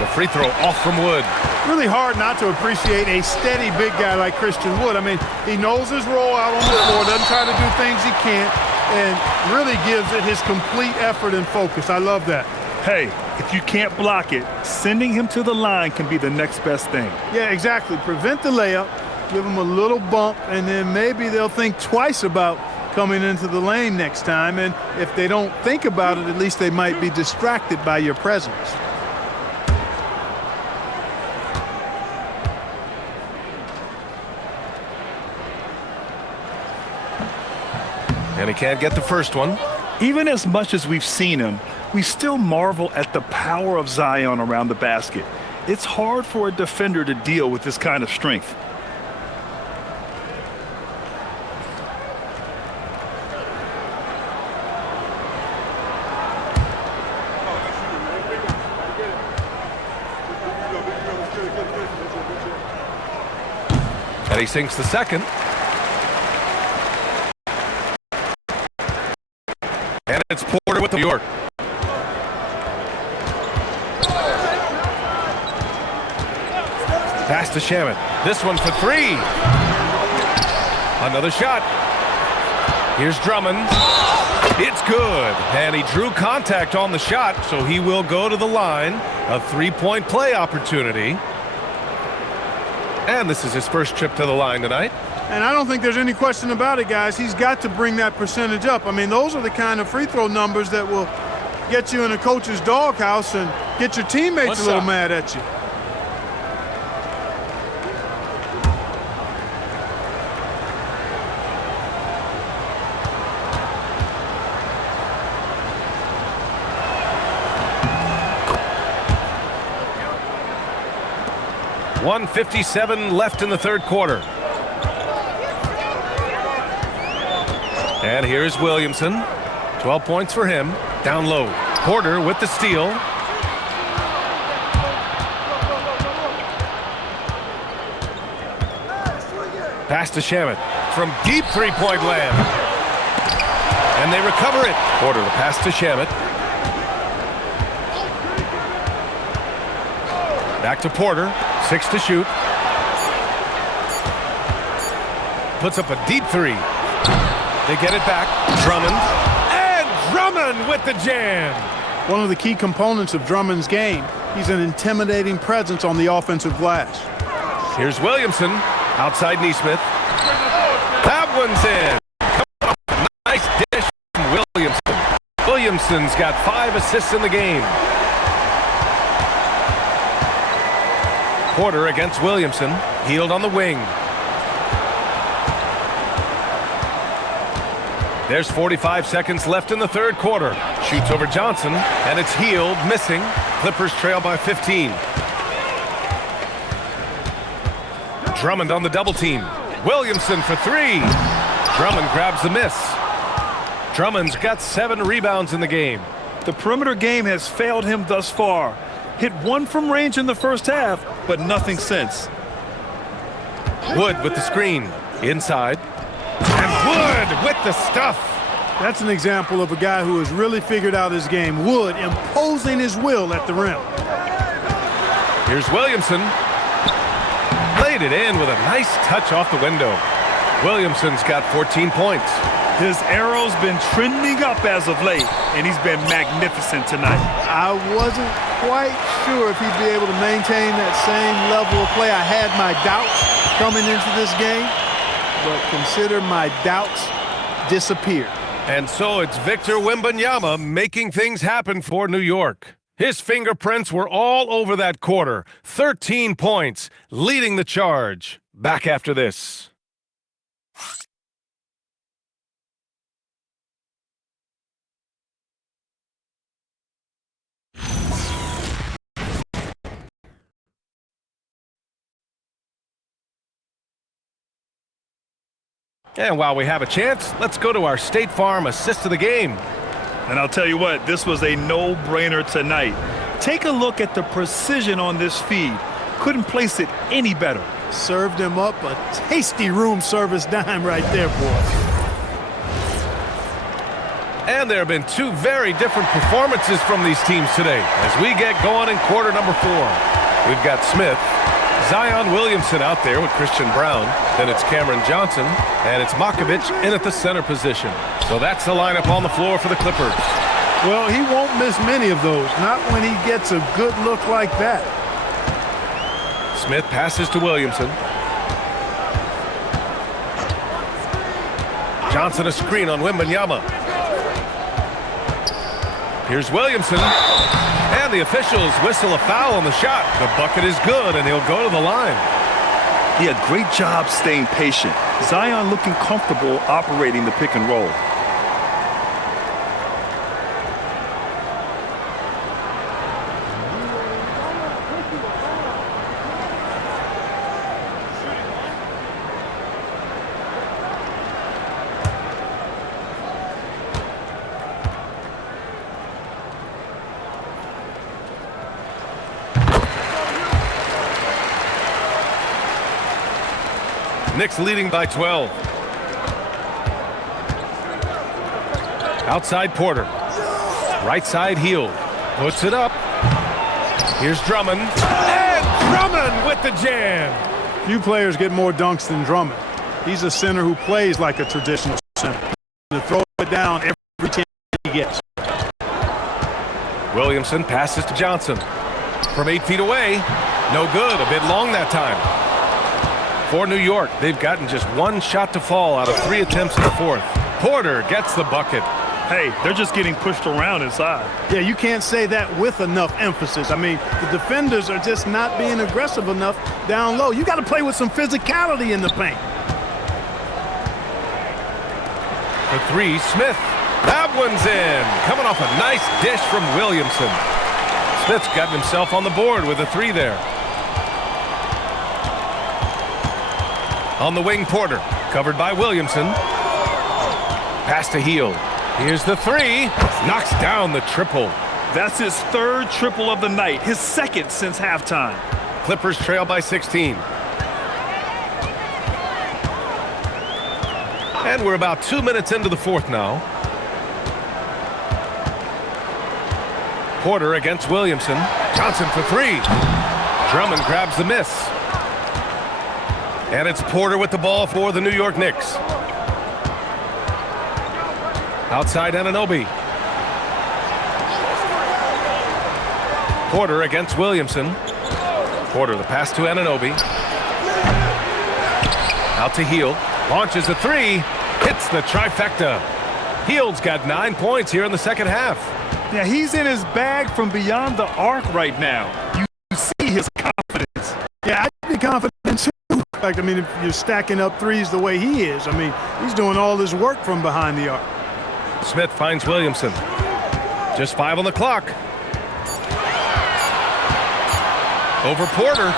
The free throw off from Wood. Really hard not to appreciate a steady big guy like Christian Wood. I mean, he knows his role out on the floor, doesn't try to do things he can't, and really gives it his complete effort and focus. I love that. Hey, if you can't block it, sending him to the line can be the next best thing. Yeah, exactly. Prevent the layup, give him a little bump, and then maybe they'll think twice about coming into the lane next time. And if they don't think about it, at least they might be distracted by your presence. And he can't get the first one. Even as much as we've seen him, we still marvel at the power of Zion around the basket. It's hard for a defender to deal with this kind of strength. And he sinks the second. And it's Porter with New York. Pass to Shaman. This one for 3. Another shot. Here's Drummond. It's good. And he drew contact on the shot, so he will go to the line. A 3-point play opportunity. And this is his first trip to the line tonight. And I don't think there's any question about it, guys. He's got to bring that percentage up. I mean, those are the kind of free throw numbers that will get you in a coach's doghouse and get your teammates a little mad at you. .157 left in the third quarter. And here's Williamson. 12 points for him. Down low. Porter with the steal. Pass to Shamet from deep three-point land. And they recover it. Porter the pass to Shamet. Back to Porter. 6 to shoot. Puts up a deep three. They get it back. Drummond. And Drummond with the jam. One of the key components of Drummond's game, he's an intimidating presence on the offensive glass. Here's Williamson. Outside Neesmith. That one's in. Nice dish from Williamson. Williamson's got 5 assists in the game. Porter against Williamson. Healed on the wing. There's 45 seconds left in the third quarter. Shoots over Johnson, and it's Healed, missing. Clippers trail by 15. Drummond on the double team. Williamson for 3. Drummond grabs the miss. Drummond's got 7 rebounds in the game. The perimeter game has failed him thus far. Hit 1 from range in the first half, but nothing since. Wood with the screen. Inside. And Wood with the stuff. That's an example of a guy who has really figured out his game. Wood imposing his will at the rim. Here's Williamson. Laid it in with a nice touch off the window. Williamson's got 14 points. His arrow's been trending up as of late, and he's been magnificent tonight. I wasn't quite sure if he'd be able to maintain that same level of play. I had my doubts coming into this game, but consider my doubts disappeared. And so it's Victor Wembanyama making things happen for New York. His fingerprints were all over that quarter. 13 points, leading the charge. Back after this. And while we have a chance, let's go to our State Farm assist of the game. And I'll tell you what, this was a no-brainer tonight. Take a look at the precision on this feed. Couldn't place it any better. Served him up a tasty room service dime right there, boy. And there have been 2 very different performances from these teams today as we get going in quarter number 4. We've got Smith, Zion Williamson out there with Christian Brown. Then it's Cameron Johnson, and it's Makovich in at the center position. So that's the lineup on the floor for the Clippers. Well, he won't miss many of those, not when he gets a good look like that. Smith passes to Williamson. Johnson a screen on Wembanyama. Here's Williamson. And the officials whistle a foul on the shot. The bucket is good, and he'll go to the line. He had great job staying patient. Zion looking comfortable operating the pick and roll. Knicks leading by 12. Outside Porter. Right side Healed. Puts it up. Here's Drummond. And Drummond with the jam. Few players get more dunks than Drummond. He's a center who plays like a traditional center. To throw it down every chance he gets. Williamson passes to Johnson. From 8 feet away. No good. A bit long that time. For New York, they've gotten just 1 shot to fall out of 3 attempts in the fourth. Porter gets the bucket. Hey, they're just getting pushed around inside. Yeah, you can't say that with enough emphasis. I mean, the defenders are just not being aggressive enough down low. You got to play with some physicality in the paint. For 3, Smith. That one's in. Coming off a nice dish from Williamson. Smith's gotten himself on the board with a 3 there. On the wing, Porter. Covered by Williamson. Pass to Healed. Here's the 3. Knocks down the triple. That's his 3rd triple of the night. His 2nd since halftime. Clippers trail by 16. And we're about 2 minutes into the fourth now. Porter against Williamson. Johnson for three. Drummond grabs the miss. And it's Porter with the ball for the New York Knicks. Outside Anunoby. Porter against Williamson. Porter, the pass to Anunoby. Out to Hield. Launches a three. Hits the trifecta. Hield's got 9 points here in the second half. Yeah, he's in his bag from beyond the arc right now. You see his confidence. Yeah, I'd be confident too. Like, I mean, if you're stacking up threes the way he is, I mean, he's doing all this work from behind the arc. Smith finds Williamson. Just 5 on the clock. Over Porter.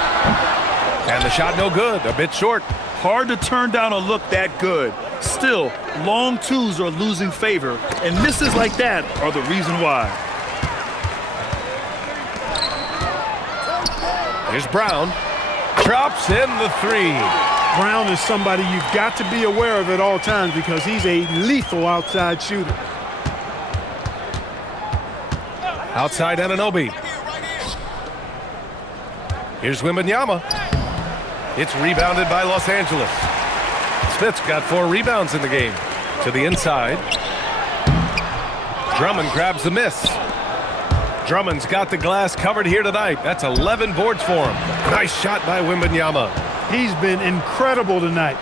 And the shot no good, a bit short. Hard to turn down a look that good. Still, long twos are losing favor, and misses like that are the reason why. Here's Brown. Drops in the three. Brown is somebody you've got to be aware of at all times because he's a lethal outside shooter. Outside Anunoby. Here's Wembanyama. It's rebounded by Los Angeles. Smith's got 4 rebounds in the game. To the inside. Drummond grabs the miss. Drummond's got the glass covered here tonight. That's 11 boards for him. Nice shot by Wembanyama. He's been incredible tonight.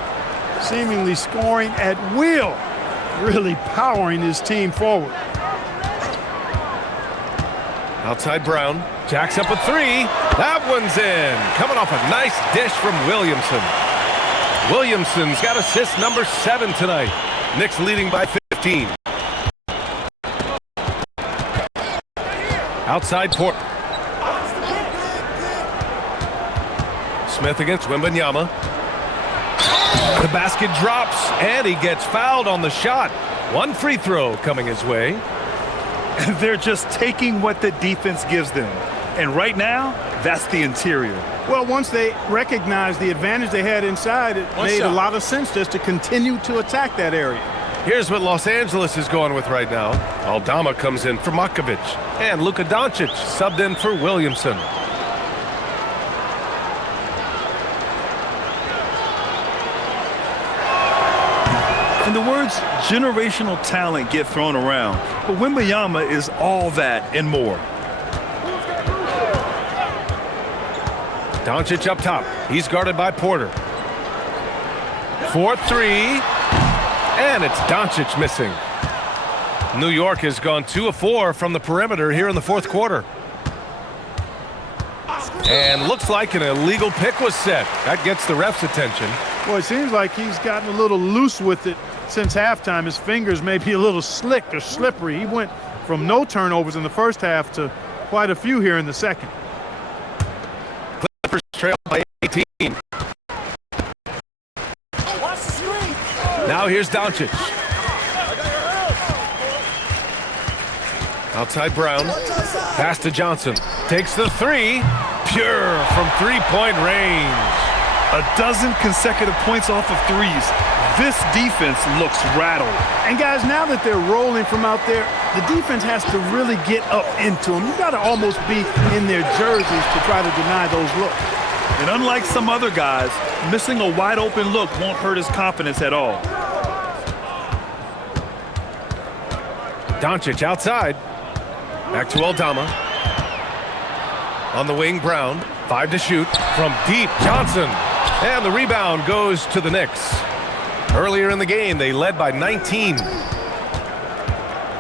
Seemingly scoring at will. Really powering his team forward. Outside Brown. Jacks up a three. That one's in. Coming off a nice dish from Williamson. Williamson's got assist number 7 tonight. Knicks leading by 15. Outside Port. Smith against Wembanyama. The basket drops, and he gets fouled on the shot. 1 free throw coming his way. They're just taking what the defense gives them. And right now, that's the interior. Well, once they recognized the advantage they had inside, it made a lot of sense just to continue to attack that area. Here's what Los Angeles is going with right now. Aldama comes in for Makovic. And Luka Doncic subbed in for Williamson. And the words generational talent get thrown around, but Wembanyama is all that and more. Doncic up top. He's guarded by Porter. 4-3. And it's Doncic missing. New York has gone 2 of 4 from the perimeter here in the fourth quarter. And looks like an illegal pick was set. That gets the ref's attention. Well, it seems like he's gotten a little loose with it since halftime. His fingers may be a little slick or slippery. He went from no turnovers in the first half to quite a few here in the second. Clippers trail by 18. Now here's Doncic. Outside Brown. Pass to Johnson. Takes the three. Pure from three-point range. A dozen consecutive points off of threes. This defense looks rattled. And guys, now that they're rolling from out there, the defense has to really get up into them. You've got to almost be in their jerseys to try to deny those looks. And unlike some other guys, missing a wide open look won't hurt his confidence at all. Doncic outside. Back to Aldama. On the wing, Brown. 5 to shoot. From deep, Johnson. And the rebound goes to the Knicks. Earlier in the game, they led by 19.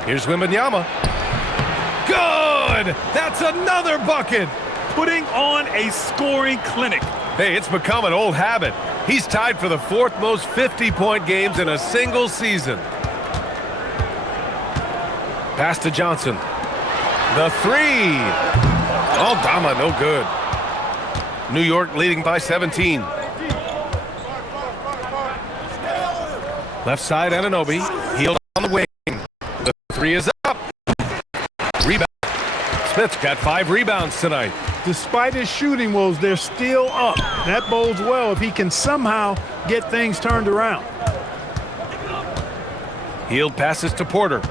Here's Wembanyama. Good! That's another bucket! Putting on a scoring clinic. Hey, it's become an old habit. He's tied for the 4th most 50-point games in a single season. Pass to Johnson. The three. Aldama, no good. New York leading by 17. Left side, Anunoby. Hield on the wing. The three is up. Rebound. Smith's got 5 rebounds tonight. Despite his shooting woes, they're still up. That bodes well if he can somehow get things turned around. Hield passes to Porter.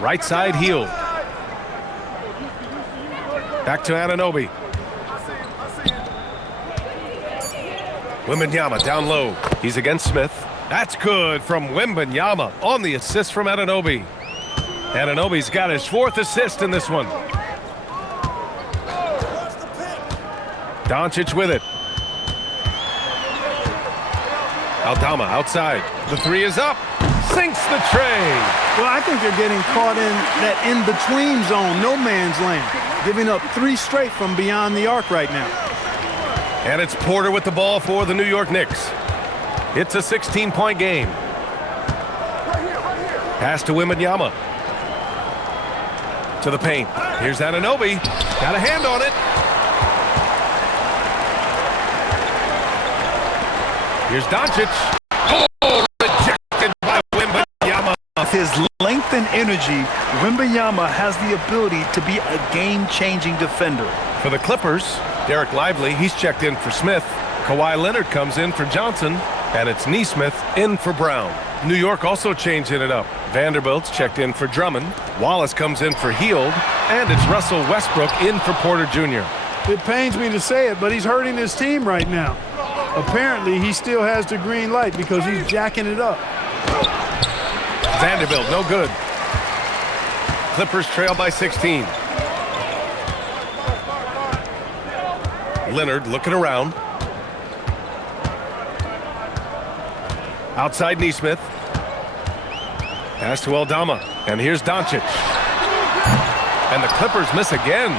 Right side, Hield. Back to Anunoby. Wembanyama down low. He's against Smith. That's good from Wembanyama on the assist from Anunoby. Anunoby's got his 4th assist in this one. Doncic with it. Aldama outside. The 3 is up. Sinks the tray. Well, I think they're getting caught in that in-between zone, no man's land, giving up 3 straight from beyond the arc right now. And it's Porter with the ball for the New York Knicks. It's a 16-point game. Pass to Wembanyama. To the paint. Here's Anunoby. Got a hand on it. Here's Doncic. Oh, rejected by Wembanyama. With his length and energy, Wembanyama has the ability to be a game-changing defender. For the Clippers, Derek Lively, he's checked in for Smith. Kawhi Leonard comes in for Johnson. And it's Nesmith in for Brown. New York also changing it up. Vanderbilt's checked in for Drummond. Wallace comes in for Hield. And it's Russell Westbrook in for Porter Jr. It pains me to say it, but he's hurting his team right now. Apparently, he still has the green light because he's jacking it up. Vanderbilt, no good. Clippers trail by 16. Leonard looking around. Outside Nesmith. Pass to Aldama. And here's Doncic. And the Clippers miss again.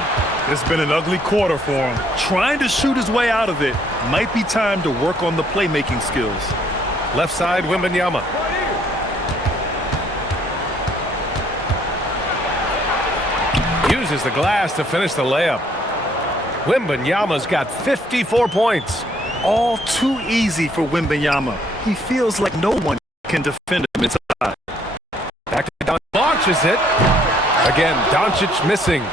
It's been an ugly quarter for him. Trying to shoot his way out of it. Might be time to work on the playmaking skills. Left side, Wembanyama. Uses the glass to finish the layup. Wembanyama's got 54 points. All too easy for Wembanyama. He feels like no one can defend him inside. Back to Doncic. Launches it. Again, Doncic missing.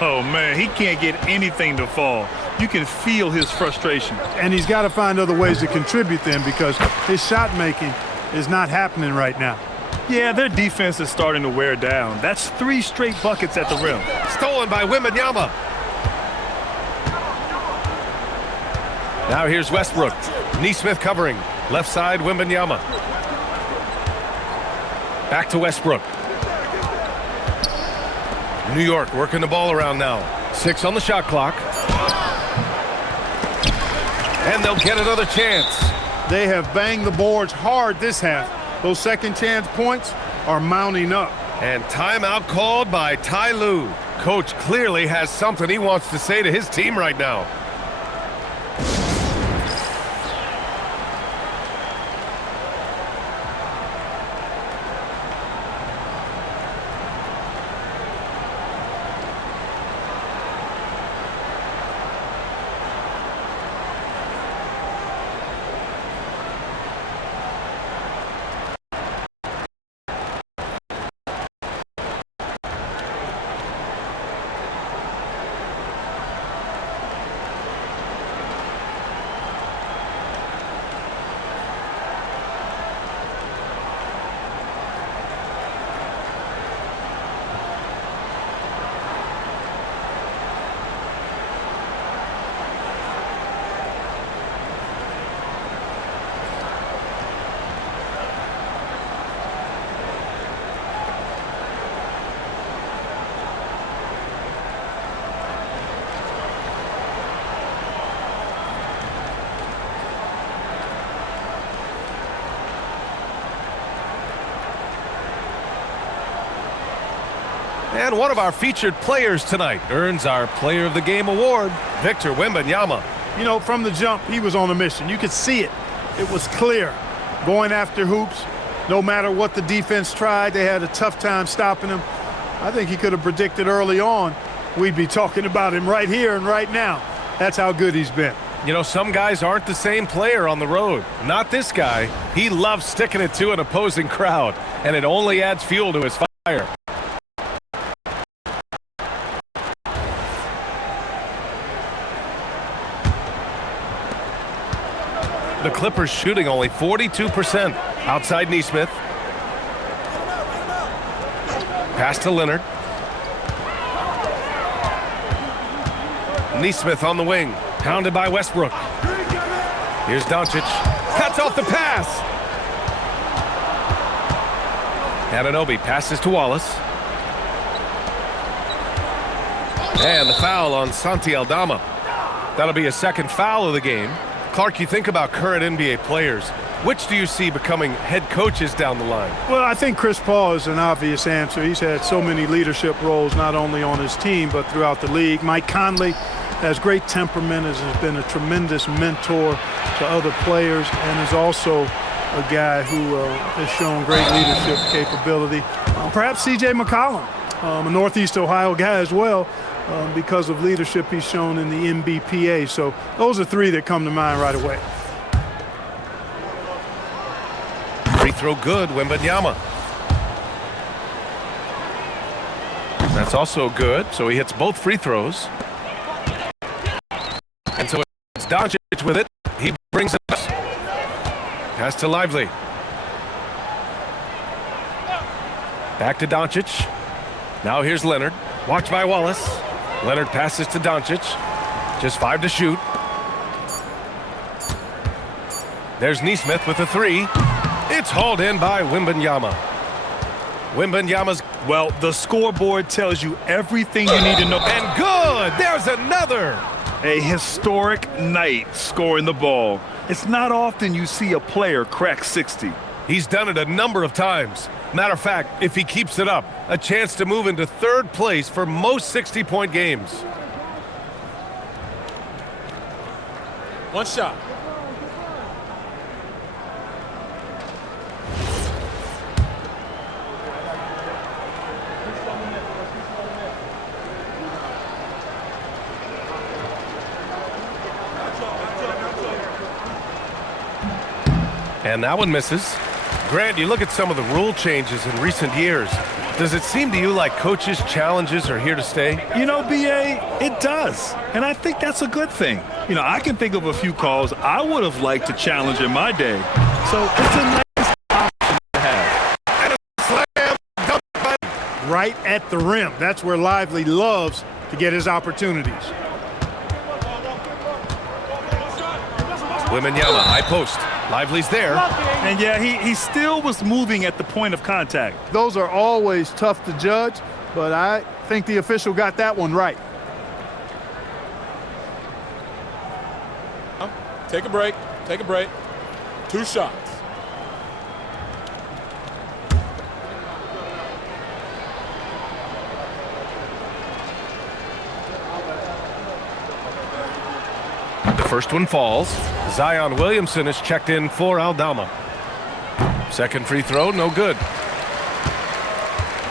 Oh, man, he can't get anything to fall. You can feel his frustration. And he's got to find other ways to contribute then because his shot making is not happening right now. Yeah, their defense is starting to wear down. That's 3 straight buckets at the rim. Stolen by Wembanyama. Now here's Westbrook. Nesmith covering. Left side, Wembanyama. Back to Westbrook. New York working the ball around now. 6 on the shot clock. And they'll get another chance. They have banged the boards hard this half. Those second chance points are mounting up. And timeout called by Ty Lue. Coach clearly has something he wants to say to his team right now. And one of our featured players tonight earns our Player of the Game award, Victor Wembanyama. You know, from the jump, he was on a mission. You could see it. It was clear. Going after hoops, no matter what the defense tried, they had a tough time stopping him. I think he could have predicted early on we'd be talking about him right here and right now. That's how good he's been. You know, some guys aren't the same player on the road. Not this guy. He loves sticking it to an opposing crowd, and it only adds fuel to his fire. The Clippers shooting only 42%. Outside Nesmith. Pass to Leonard. Nesmith on the wing. Pounded by Westbrook. Here's Doncic. Cuts off the pass. Anunoby passes to Wallace. And the foul on Santi Aldama. That'll be a second foul of the game. Clark, you think about current NBA players. Which do you see becoming head coaches down the line? Well, I think Chris Paul is an obvious answer. He's had so many leadership roles, not only on his team, but throughout the league. Mike Conley has great temperament, has been a tremendous mentor to other players, and is also a guy who has shown great leadership capability. Perhaps C.J. McCollum, a Northeast Ohio guy as well, because of leadership he's shown in the NBPA. So those are three that come to mind right away. Free throw good, Wembanyama. That's also good, so he hits both free throws. And so it's Doncic with it. He brings it up. Pass to Lively. Back to Doncic. Now here's Leonard. Watched by Wallace. Leonard passes to Doncic. Just 5 to shoot. There's Nesmith with a 3. It's hauled in by Wembanyama. Wembanyama's... Well, the scoreboard tells you everything you need to know. And good! There's another! A historic night scoring the ball. It's not often you see a player crack 60. He's done it a number of times. Matter of fact, if he keeps it up, a chance to move into 3rd place for most 60-point games. One shot. And that one misses. Grant, you look at some of the rule changes in recent years. Does it seem to you like coaches' challenges are here to stay? You know, BA, it does. And I think that's a good thing. You know, I can think of a few calls I would have liked to challenge in my day. So it's a nice option to have. And a slam dunk by... Right at the rim. That's where Lively loves to get his opportunities. Wembanyama, high post. Lively's there. And yeah, he still was moving at the point of contact. Those are always tough to judge, but I think the official got that one right. Take a break. Take a break. 2 shots. The first one falls. Zion Williamson is checked in for Aldama. Second free throw, no good.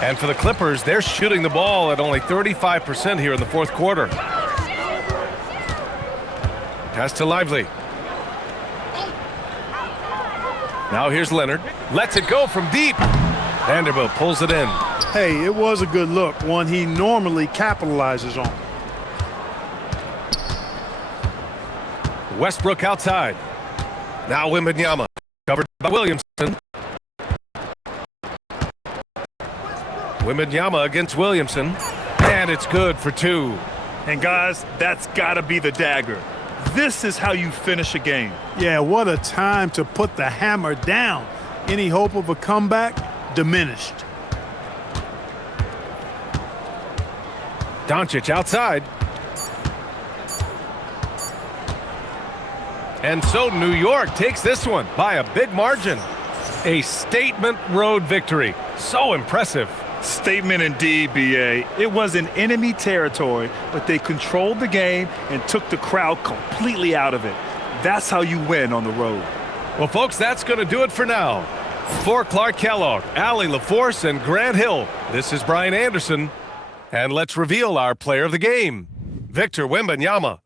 And for the Clippers, they're shooting the ball at only 35% here in the 4th quarter. Pass to Lively. Now here's Leonard. Lets it go from deep. Vanderbilt pulls it in. Hey, it was a good look, one he normally capitalizes on. Westbrook outside. Now Wembanyama. Covered by Williamson. Wembanyama against Williamson. And it's good for 2. And guys, that's got to be the dagger. This is how you finish a game. Yeah, what a time to put the hammer down. Any hope of a comeback diminished. Doncic outside. And so New York takes this one by a big margin. A statement road victory. So impressive. Statement indeed, BA. It was in enemy territory, but they controlled the game and took the crowd completely out of it. That's how you win on the road. Well, folks, that's going to do it for now. For Clark Kellogg, Allie LaForce, and Grant Hill, this is Brian Anderson. And let's reveal our player of the game, Victor Wembanyama.